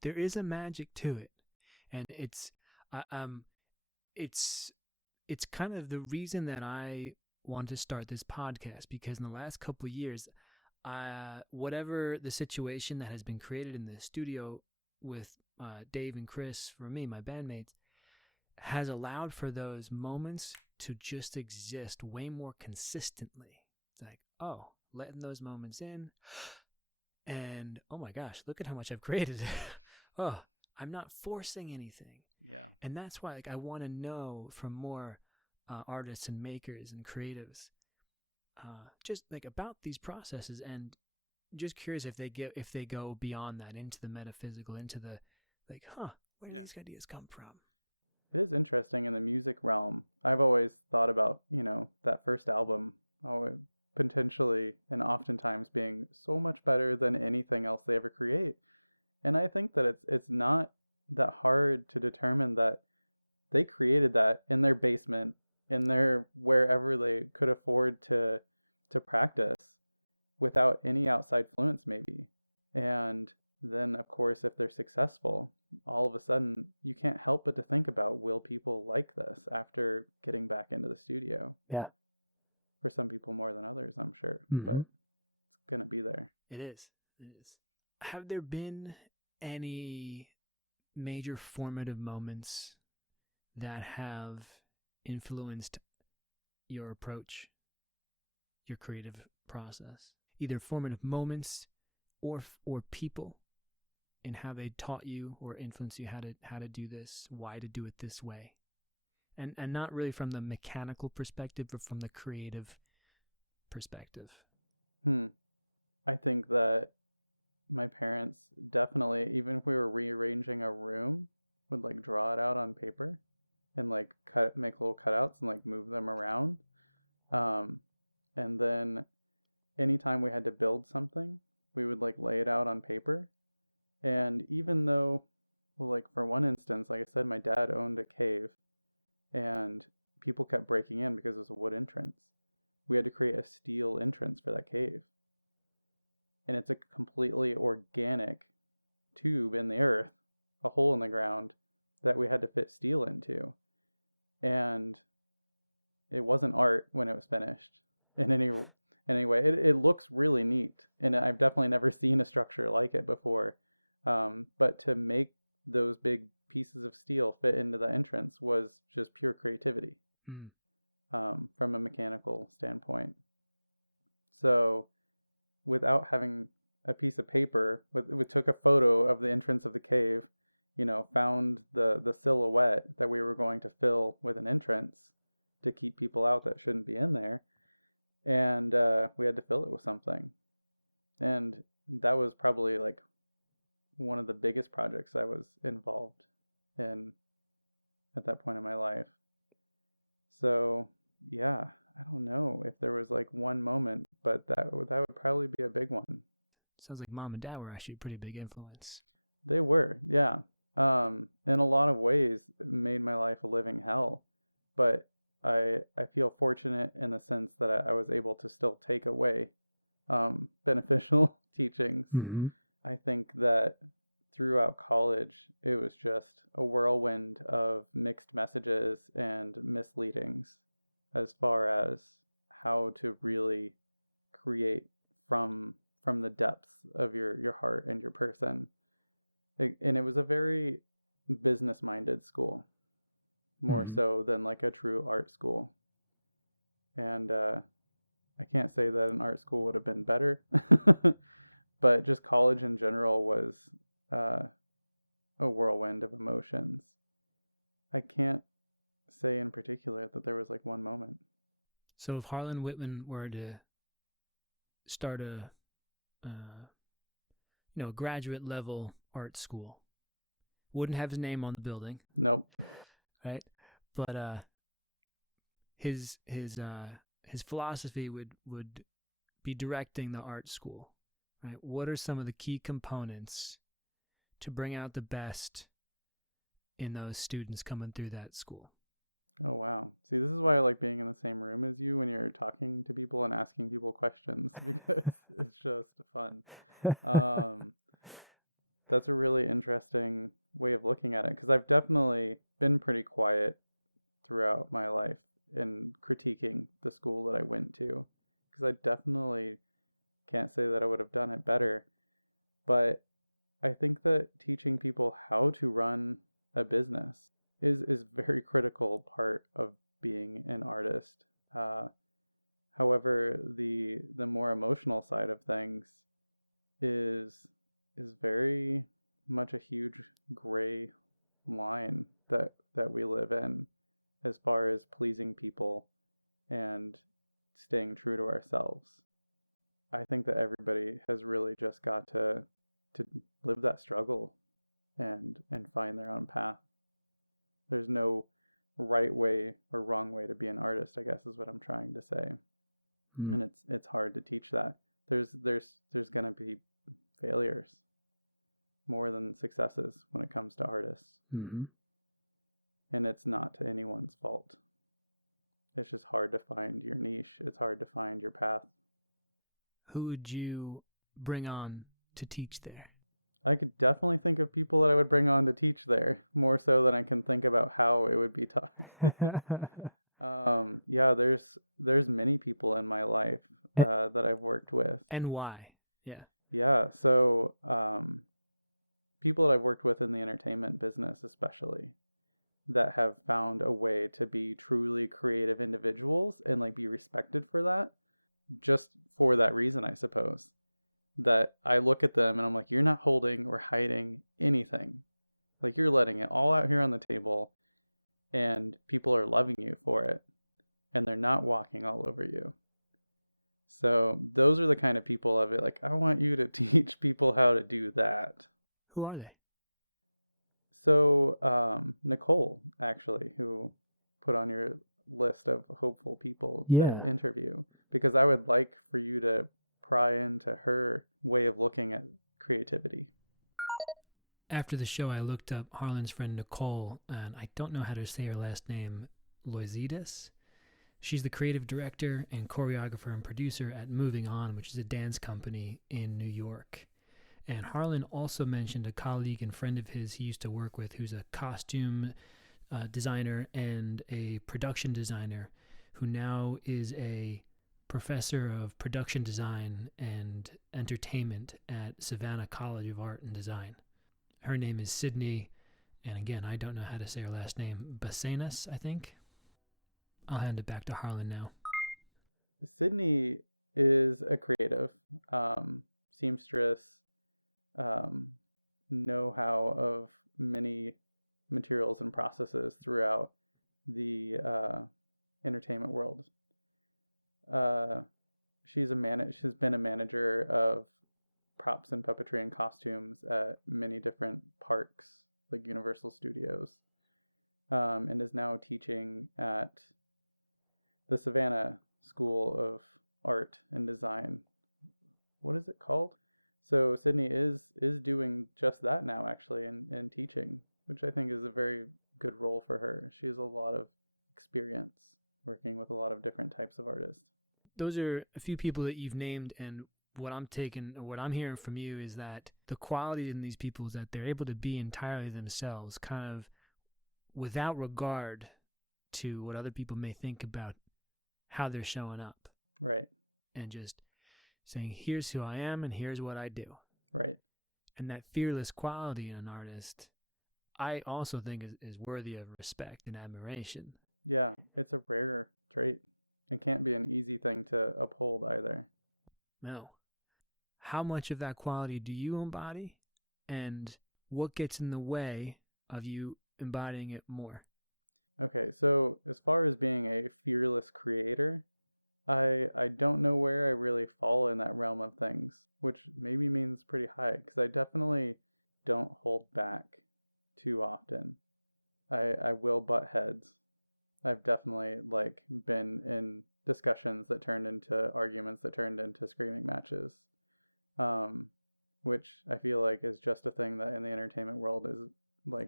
there is a magic to it, and it's it's kind of the reason that I wanted to start this podcast, because in the last couple of years, whatever the situation that has been created in the studio with Dave and Chris, for me, my bandmates, has allowed for those moments to just exist way more consistently. It's like, oh, letting those moments in, and oh my gosh, look at how much I've created. Oh, I'm not forcing anything. Yeah. And that's why, like, I want to know from more artists and makers and creatives, just like about these processes, and just curious if they go beyond that into the metaphysical, into the like, where do these ideas come from? It is interesting in the music realm. I've always thought about, that first album potentially and oftentimes being so much better than anything else they ever create. And I think that it's not that hard to determine that they created that in their basement, in their wherever they could afford to practice, without any outside influence maybe. And then of course, if they're successful, all of a sudden you can't help but to think about, will people like this after getting back into the studio? Yeah. For some people more than others, I'm sure, but it's going to be there. It is. Have there been any major formative moments that have influenced your approach, your creative process? Either formative moments or people, in how they taught you or influenced you how to do this, why to do it this way. And not really from the mechanical perspective, but from the creative perspective. I think that my parents definitely, even if we were rearranging a room, would like draw it out on paper and like make little cutouts and like move them around. And then anytime we had to build something, we would like lay it out on paper. And even though, well, like for one instance, like I said, my dad owned a cave and people kept breaking in because it was a wood entrance. We had to create a steel entrance for that cave. And it's a completely organic tube in the earth, a hole in the ground that we had to fit steel into. And it wasn't art when it was finished in any way. It looks really neat, and I've definitely never seen a structure like it before. But to make those big pieces of steel fit into the entrance was just pure creativity, from a mechanical standpoint. So without having a piece of paper, we took a photo of the entrance of the cave, found the silhouette that we were going to fill with an entrance to keep people out that shouldn't be in there. And we had to fill it with something. And that was probably like one of the biggest projects I was involved in at that point in my life. So yeah, I don't know if there was like one moment, but that would probably be a big one. Sounds like mom and dad were actually a pretty big influence. They were, yeah. In a lot of ways, it made my life a living hell. But I feel fortunate in the sense that I was able to still take away beneficial teachings. I think that throughout college, it was just a whirlwind of mixed messages and misleadings as far as how to really create from the depths of your heart and your person. And it was a very business-minded school, more so than like a true art school. And I can't say that an art school would have been better, but just college in general was a whirlwind of emotions. I can't say in particular that there was like one moment. So if Harlan Whitman were to start a graduate level art school, wouldn't have his name on the building. Nope. Right? But his philosophy would be directing the art school. Right? What are some of the key components to bring out the best in those students coming through that school? Oh, wow. See, this is why I like being in the same room as you when you're talking to people and asking people questions because it's just fun. Um, that's a really interesting way of looking at it because I've definitely been pretty quiet throughout my life in critiquing the school that I went to because I definitely can't say that I would have done it better. But I think that teaching people how to run a business is very critical part of being an artist. Uh, However, the more emotional side of things is is very much a huge gray line that we live in as far as pleasing people and staying true to ourselves. I think that everybody has really just got to live that struggle and find their own path. There's no right way or wrong way to be an artist, I guess is what I'm trying to say. And it's hard to teach that. There's going to be failures more than successes when it comes to artists. Mm-hmm. And it's not to anyone's fault. It's just hard to find your niche. It's hard to find your path. Who would you bring on to teach there? I could definitely think of people that I would bring on to teach there, more so than I can think about how it would be taught. Yeah, there's many people in my life that I've worked with. And why? Yeah. Yeah, so people that I've worked with in the entertainment business especially that have found a way to be truly creative individuals and like be respected for that, just for that reason, I suppose. That I look at them and I'm like, you're not holding or hiding anything. Like you're letting it all out here on the table and people are loving you for it and they're not walking all over you. So those are the kind of people of it. Like, I want you to teach people how to do that. Who are they? So Nicole, actually, who put on your list of hopeful people to interview, because I would like for you to pry into her way of looking at creativity. After the show, I looked up Harlan's friend Nicole, and I don't know how to say her last name, Loizides. She's the creative director and choreographer and producer at Moving On, which is a dance company in New York. And Harlan also mentioned a colleague and friend of his he used to work with who's a costume designer and a production designer who now is a professor of production design and entertainment at Savannah College of Art and Design. Her name is Sydney, and again, I don't know how to say her last name. Basenas, I think. I'll hand it back to Harlan now. Sydney is a creative, seamstress, know-how of many materials and processes throughout the entertainment world. She's been a manager of props and puppetry and costumes at many different parks, like Universal Studios, and is now teaching at the Savannah School of Art and Design. What is it called? So Sydney is doing just that now, actually, and teaching, which I think is a very good role for her. She has a lot of experience working with a lot of different types of artists. Those are a few people that you've named, and what I'm hearing from you is that the quality in these people is that they're able to be entirely themselves, kind of without regard to what other people may think about how they're showing up. Right. And just saying, here's who I am and here's what I do. Right. And that fearless quality in an artist, I also think is worthy of respect and admiration. Yeah, it's a rare trait. It can't be an easy thing to uphold either. No. How much of that quality do you embody? And what gets in the way of you embodying it more? Okay, so as far as being a fearless creator, I don't know where I really fall in that realm of things, which maybe means pretty high, because I definitely don't hold back too often. I will butt heads. I've definitely been in discussions that turned into arguments that turned into screaming matches, which I feel like is just a thing that in the entertainment world is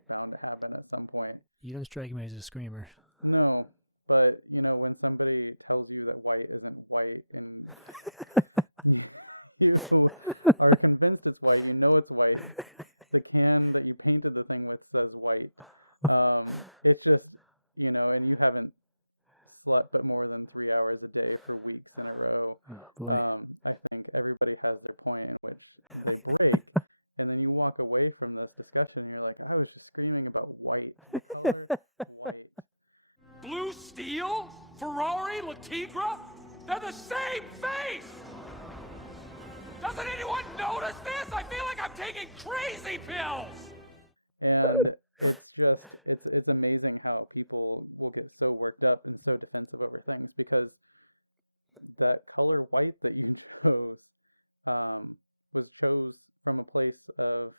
bound to happen at some point. You don't strike me as a screamer. No, but when somebody tells you that white isn't white and you are convinced it's white, it's white. The can that you painted the thing with says white. It's just, and you haven't slept but more than 3 hours a day for weeks in a row. I think everybody has their point in which they break. And then you walk away from this discussion and you're like, I was just screaming about white, the color white. Blue Steel, Ferrari, Latigra, they're the same face! Doesn't anyone notice this? I feel like I'm taking crazy pills! And it's just, it's amazing how people will get so worked up and so defensive over things, because that color white that you chose was chose from a place of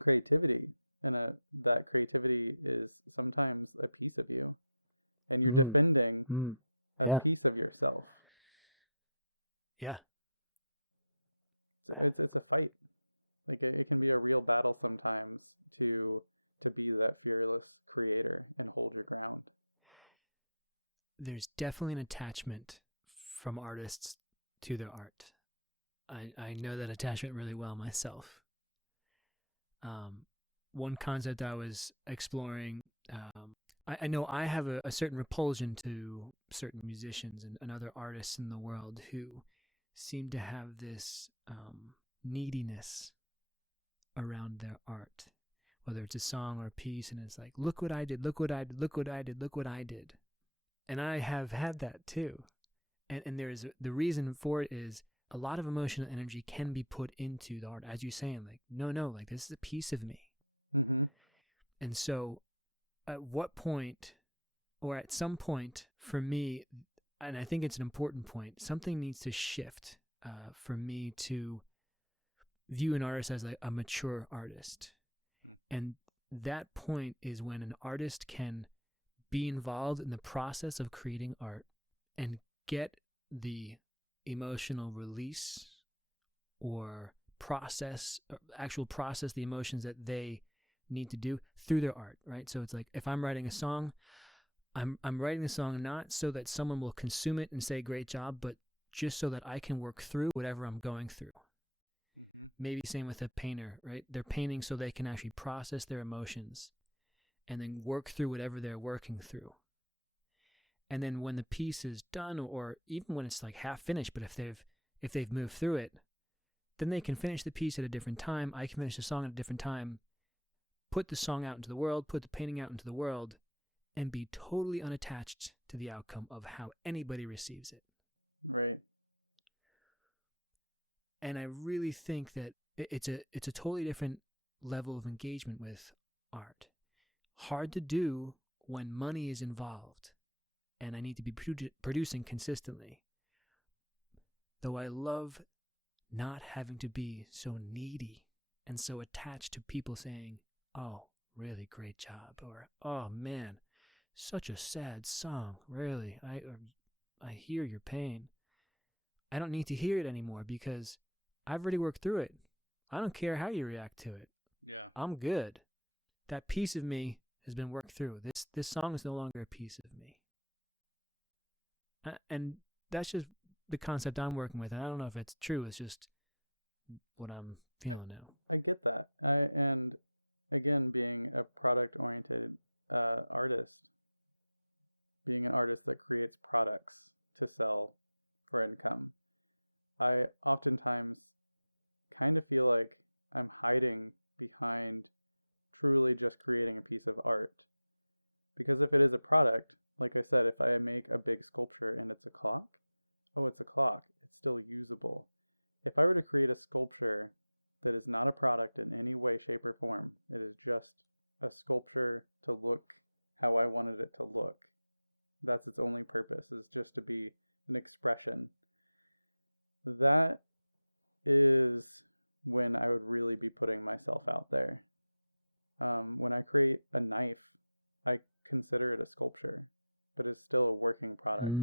creativity, and that creativity is sometimes a piece of you, and you're defending a piece of yourself. Yeah. It's a fight. Like it can be a real battle sometimes to be that fearless creator and hold your ground. There's definitely an attachment from artists to their art. I know that attachment really well myself. One concept I was exploring, I know I have a certain repulsion to certain musicians and other artists in the world who seem to have this neediness around their art, whether it's a song or a piece, and it's like, look what I did, look what I did, look what I did, look what I did. And I have had that too. And there's the reason for it is a lot of emotional energy can be put into the art, as you're saying, like, no, like this is a piece of me. Mm-hmm. And so at what point, or at some point for me, and I think it's an important point, something needs to shift for me to view an artist as like a mature artist. And that point is when an artist can be involved in the process of creating art and get the emotional release or actual process the emotions that they need to do through their art, right? So it's like, if I'm writing a song, I'm writing the song not so that someone will consume it and say great job, but just so that I can work through whatever I'm going through. Mm-hmm. Maybe same with a painter, right? They're painting so they can actually process their emotions and then work through whatever they're working through. And then when the piece is done, or even when it's like half finished, but if they've moved through it, then they can finish the piece at a different time. I can finish the song at a different time, put the song out into the world, put the painting out into the world, and be totally unattached to the outcome of how anybody receives it. Right. And I really think that it's a totally different level of engagement with art. Hard to do when money is involved and I need to be producing consistently. Though I love not having to be so needy and so attached to people saying, oh, really great job, or oh man, such a sad song, really, I hear your pain. I don't need to hear it anymore because I've already worked through it. I don't care how you react to it. Yeah. I'm good. That piece of me has been worked through. This song is no longer a piece of me. And that's just the concept I'm working with. And I don't know if it's true. It's just what I'm feeling now. I get that. And again, being a product-oriented artist, being an artist that creates products to sell for income, I oftentimes kind of feel like I'm hiding behind truly just creating a piece of art. Because if it is a product, like I said, if I make a big sculpture and it's a clock, oh, it's a clock. It's still usable. If I were to create a sculpture that is not a product in any way, shape, or form, it is just a sculpture to look how I wanted it to look. That's its only purpose, is just to be an expression. That is when I would really be putting myself out there. When I create a knife, I consider it a sculpture, but it's still a working product.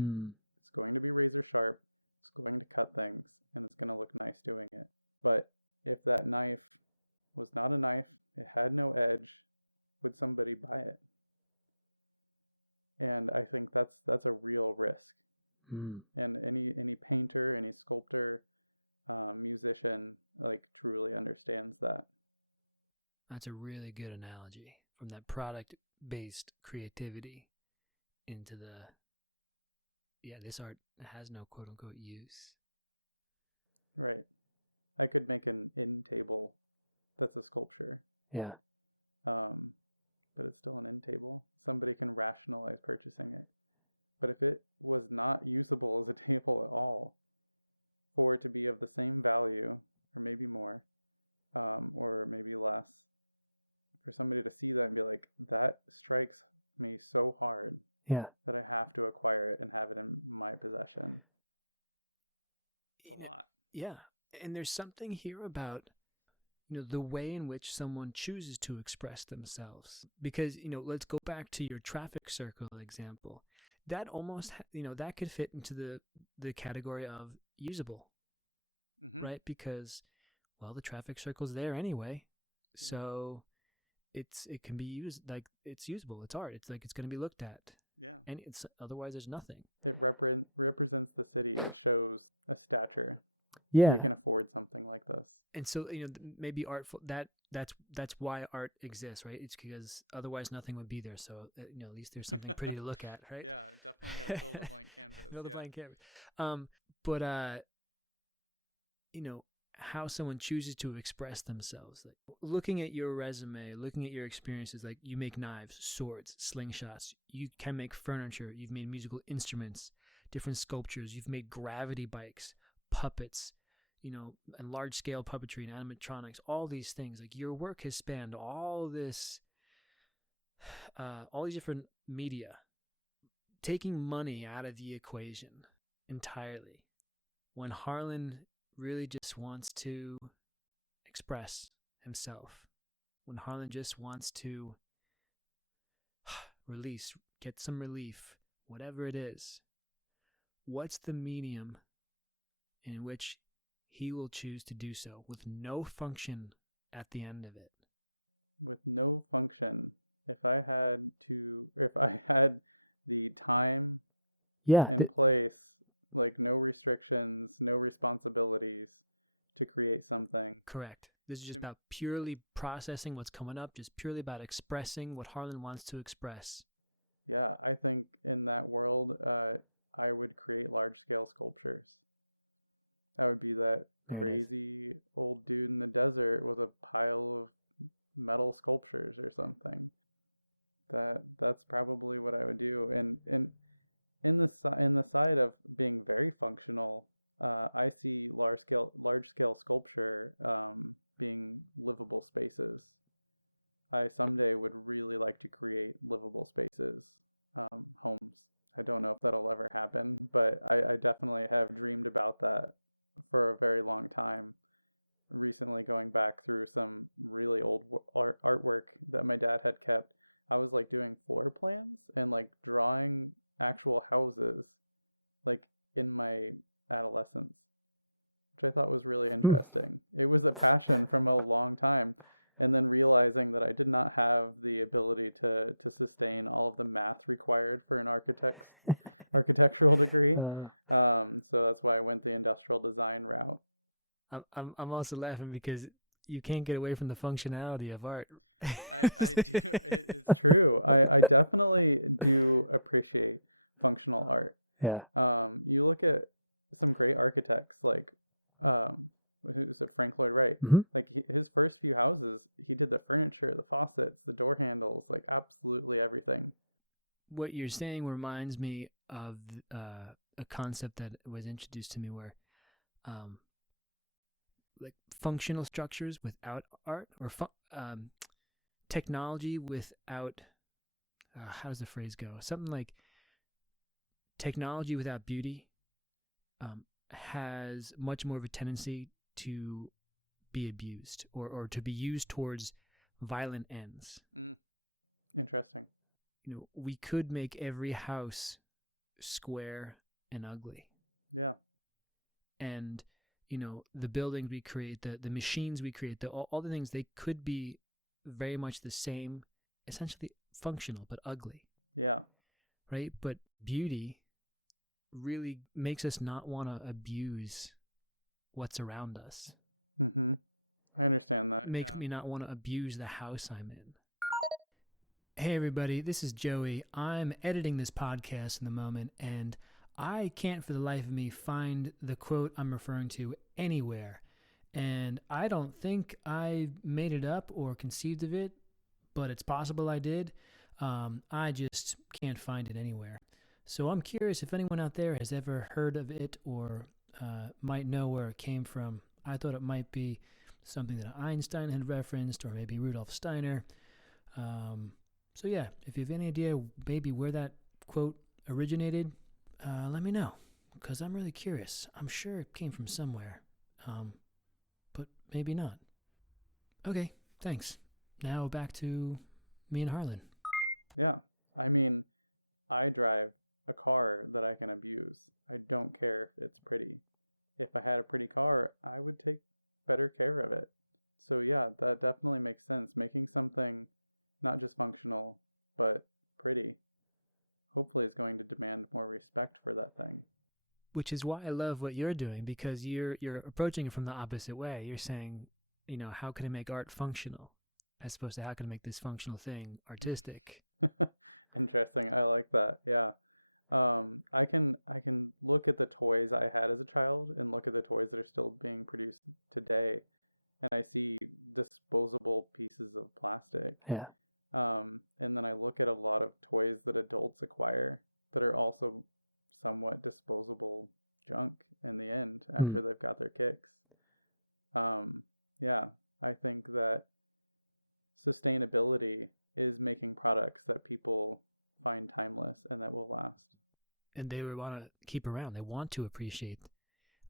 It's going to be razor sharp, it's going to cut things, and it's going to look nice doing it. But if that knife was not a knife, it had no edge, would somebody buy it? And I think that's a real risk. Mm. And any painter, any sculptor, musician, like, truly understands that. That's a really good analogy, from that product-based creativity into this art has no quote-unquote use. Right. I could make an end table that's a sculpture. Yeah. But it's still an end table. Somebody can rationalize purchasing it. But if it was not usable as a table at all, for it to be of the same value, or maybe more, or maybe less, for somebody to see that and be like, that strikes me so hard that I have to acquire it and have it in my possession. It's a lot. Yeah. And there's something here about, the way in which someone chooses to express themselves. Because, let's go back to your traffic circle example. That almost, that could fit into the category of usable, right? Because, well, the traffic circle's there anyway. Yeah. So it can be used, like, it's usable. It's art. It's like, it's going to be looked at. Yeah. And it's otherwise there's nothing. It represents the city. It shows a stature. Yeah. We can afford something like this. And so, maybe art, that's why art exists, right? It's because otherwise nothing would be there. So, at least there's something pretty to look at, right? Yeah, definitely got to fill the blank canvas. Blank canvas. But how someone chooses to express themselves. Like, looking at your resume, looking at your experiences, like, you make knives, swords, slingshots. You can make furniture. You've made musical instruments, different sculptures. You've made gravity bikes, puppets, and large-scale puppetry and animatronics, all these things. Like, your work has spanned all these different media, taking money out of the equation entirely. When Harlan really just wants to express himself, when Harlan just wants to release, get some relief, whatever it is, what's the medium in which he will choose to do so with no function at the end of it? With no function. If I had the time and place, like, no restrictions, no responsibilities to create something. Correct. This is just about purely processing what's coming up, just purely about expressing what Harlan wants to express. Yeah, I think in that world, I would create large-scale sculptures. I would be that crazy old dude in the desert with a pile of metal sculptures or something. That's probably what I would do. And in the side of being very functional, I see large scale sculpture being livable spaces. I someday would really like to create livable spaces, homes. I don't know if that'll ever happen, but I definitely have dreamed about that for a very long time. Recently, going back through some really old artwork that my dad had kept, I was like doing floor plans and like drawing actual houses, like, in my adolescence, which I thought was really interesting. It was a passion from a long time, and then realizing that I did not have the ability to sustain all of the math required for an architectural degree. So that's why I went the industrial design route. I'm also laughing because you can't get away from the functionality of art. I do. It's true. I definitely do appreciate functional art. Yeah. You look at some great architects, like, who's it, Frank Lloyd Wright. Mm-hmm. Like, his first few houses, he did the furniture, the faucets, the door handles, like, absolutely everything. What you're saying reminds me of a concept that was introduced to me where, like, functional structures without art, or technology without, how does the phrase go? Something like technology without beauty has much more of a tendency to be abused or to be used towards violent ends. Interesting. We could make every house square and ugly. Yeah. And, the buildings we create, the machines we create, all the things, they could be very much the same, essentially functional, but ugly. Yeah. right? But beauty really makes us not want to abuse what's around us. Mm-hmm. I understand that. Makes me not want to abuse the house I'm in. Hey everybody, this is Joey. I'm editing this podcast in the moment, and I can't for the life of me find the quote I'm referring to anywhere. And I don't think I made it up or conceived of it, but it's possible I did. I just can't find it anywhere. So I'm curious if anyone out there has ever heard of it or might know where it came from. I thought it might be something that Einstein had referenced, or maybe Rudolf Steiner. So yeah, if you have any idea maybe where that quote originated, let me know, because I'm really curious. I'm sure it came from somewhere, but maybe not. Okay, thanks. Now back to me and Harlan. Yeah. I mean, I drive a car that I can abuse. I don't care if it's pretty. If I had a pretty car, I would take better care of it. So yeah, that definitely makes sense. Making something not just functional, but pretty, hopefully is going to demand more respect for that thing. Which is why I love what you're doing, because you're approaching it from the opposite way. You're saying, how can I make art functional, as opposed to how can I make this functional thing artistic? Interesting. I like that. Yeah. I can look at the toys I had as a child and look at the toys that are still being produced today, and I see disposable pieces of plastic. Yeah. And then I look at a lot of toys that adults acquire that are also somewhat disposable junk in the end after they've got their kicks. Yeah, I think that sustainability is making products that people find timeless and that will last. And they would want to keep around. They want to appreciate.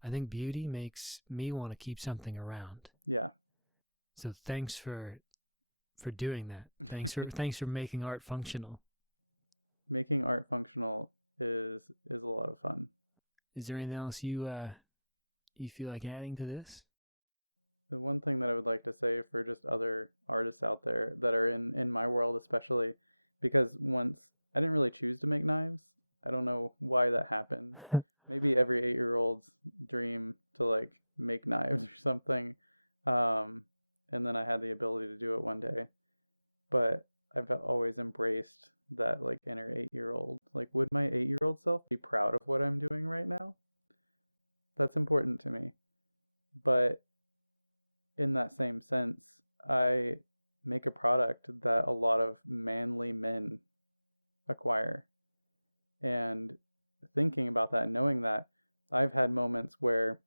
I think beauty makes me want to keep something around. Yeah. So thanks for doing that. Thanks for making art functional. Making art functional is a lot of fun. Is there anything else you feel like adding to this? The one thing that I would like to say for just other artists out there that are in my world especially, because once I didn't really choose to make knives. I don't know why that happened. Maybe every 8-year-old's dream to like make knives or something. And then I had the ability to do it one day. But I've always embraced that like inner 8-year-old. Like, would my 8-year-old self be proud of what I'm doing right now? That's important to me. But in that same sense, I make a product that a lot of manly men acquire. And thinking about that and knowing that, I've had moments where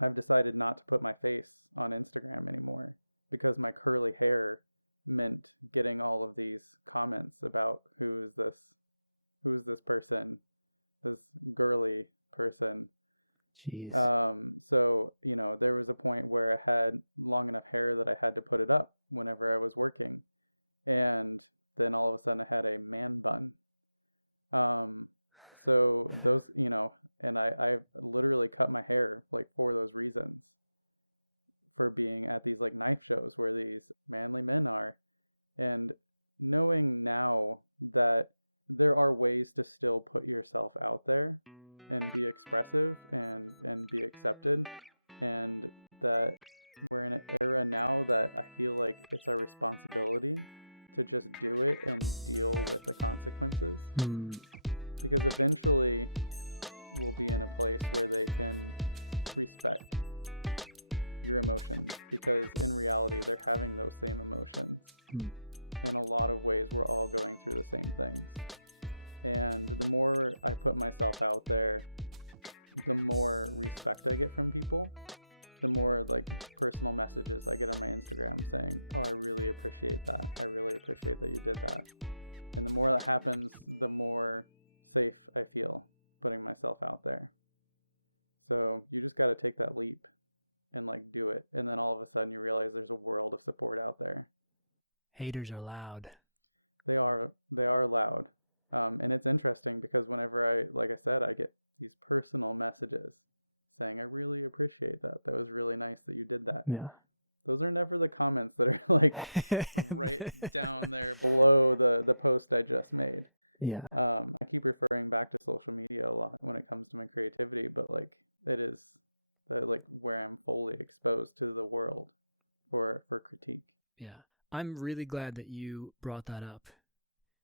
I've decided not to put my face on Instagram anymore because my curly hair meant getting all of these comments about who is this person, this girly person. Jeez. So, there was a point where I had long enough hair that I had to put it up whenever I was working. And then all of a sudden I had a man bun. So those, and I literally cut my hair like for those reasons, for being at these like knife shows where these manly men are, and knowing now that there are ways to still put yourself out there and be expressive and be accepted, and that we're in an era now that I feel like it's our responsibility to just do it and deal with the consequences. Because eventually we'll be in a place where they can respect your emotions, because in reality they're having those same emotions. In a lot of ways we're all going through the same things. And the more I put myself out there, the more respect I get from people. The more like personal messages I get on my Instagram saying, "Oh, I really appreciate that. I really appreciate that you did that." And the more that happens, the more safe I feel putting myself out there. So you just got to take that leap and like do it. And then all of a sudden you realize there's a world of support out there. Haters are loud. They are loud. And it's interesting because whenever like I said, I get these personal messages saying, "I really appreciate that. That was really nice that you did that." Yeah. Those are never the comments that are like right down there below the post I just made. Yeah. I keep referring back to social media a lot when it comes to my creativity, but like it is like where I'm fully exposed to the world for critique. Yeah. I'm really glad that you brought that up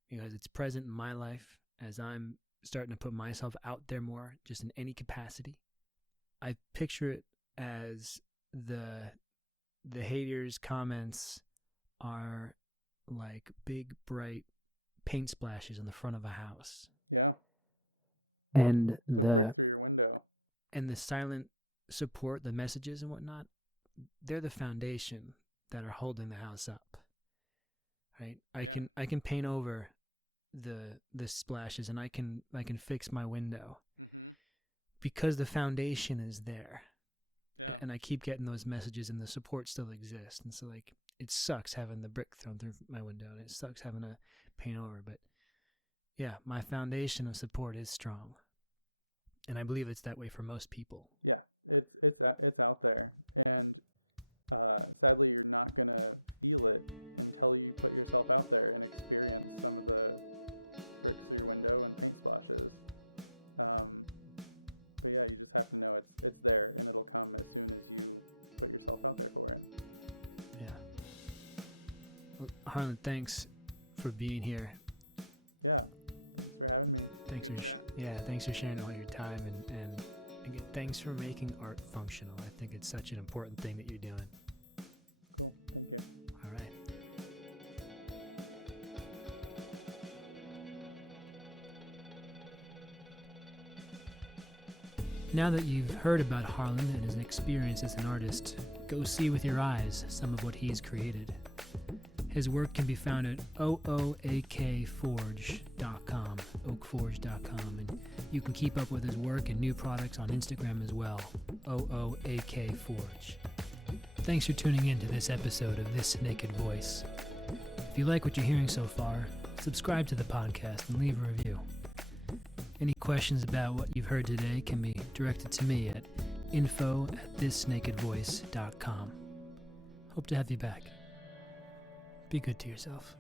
because it's present in my life as I'm starting to put myself out there more, just in any capacity. I picture it as the haters' comments are like big, bright paint splashes on the front of a house. Yeah. And the brick through your window. And the silent support, the messages and whatnot, they're the foundation that are holding the house up. Right? I can paint over the splashes, and I can fix my window. Mm-hmm. Because the foundation is there. Yeah. And I keep getting those messages, and the support still exists. And so, like, it sucks having the brick thrown through my window, and it sucks having to paint over. But yeah, my foundation of support is strong, and I believe it's that way for most people. Yeah, it's out there, and sadly, you're not gonna feel it until you put yourself out there and experience some of the bricks through your window and paint splashes. But yeah, you just have to know it's there, and it'll come as soon as you put yourself out there for it. Yeah. Well, Harlan, thanks for being here. Yeah, thanks for having me. Thanks Good for chat. Thanks for sharing all your time, and again, thanks for making art functional. I think it's such an important thing that you're doing. Cool. Thank you. All right. Now that you've heard about Harlan and his experience as an artist, go see with your eyes some of what he's created. His work can be found at OOAKForge.com, oakforge.com, and you can keep up with his work and new products on Instagram as well, OOAK Forge. Thanks for tuning in to this episode of This Naked Voice. If you like what you're hearing so far, subscribe to the podcast and leave a review. Any questions about what you've heard today can be directed to me at info@thisnakedvoice.com. Hope to have you back. Be good to yourself.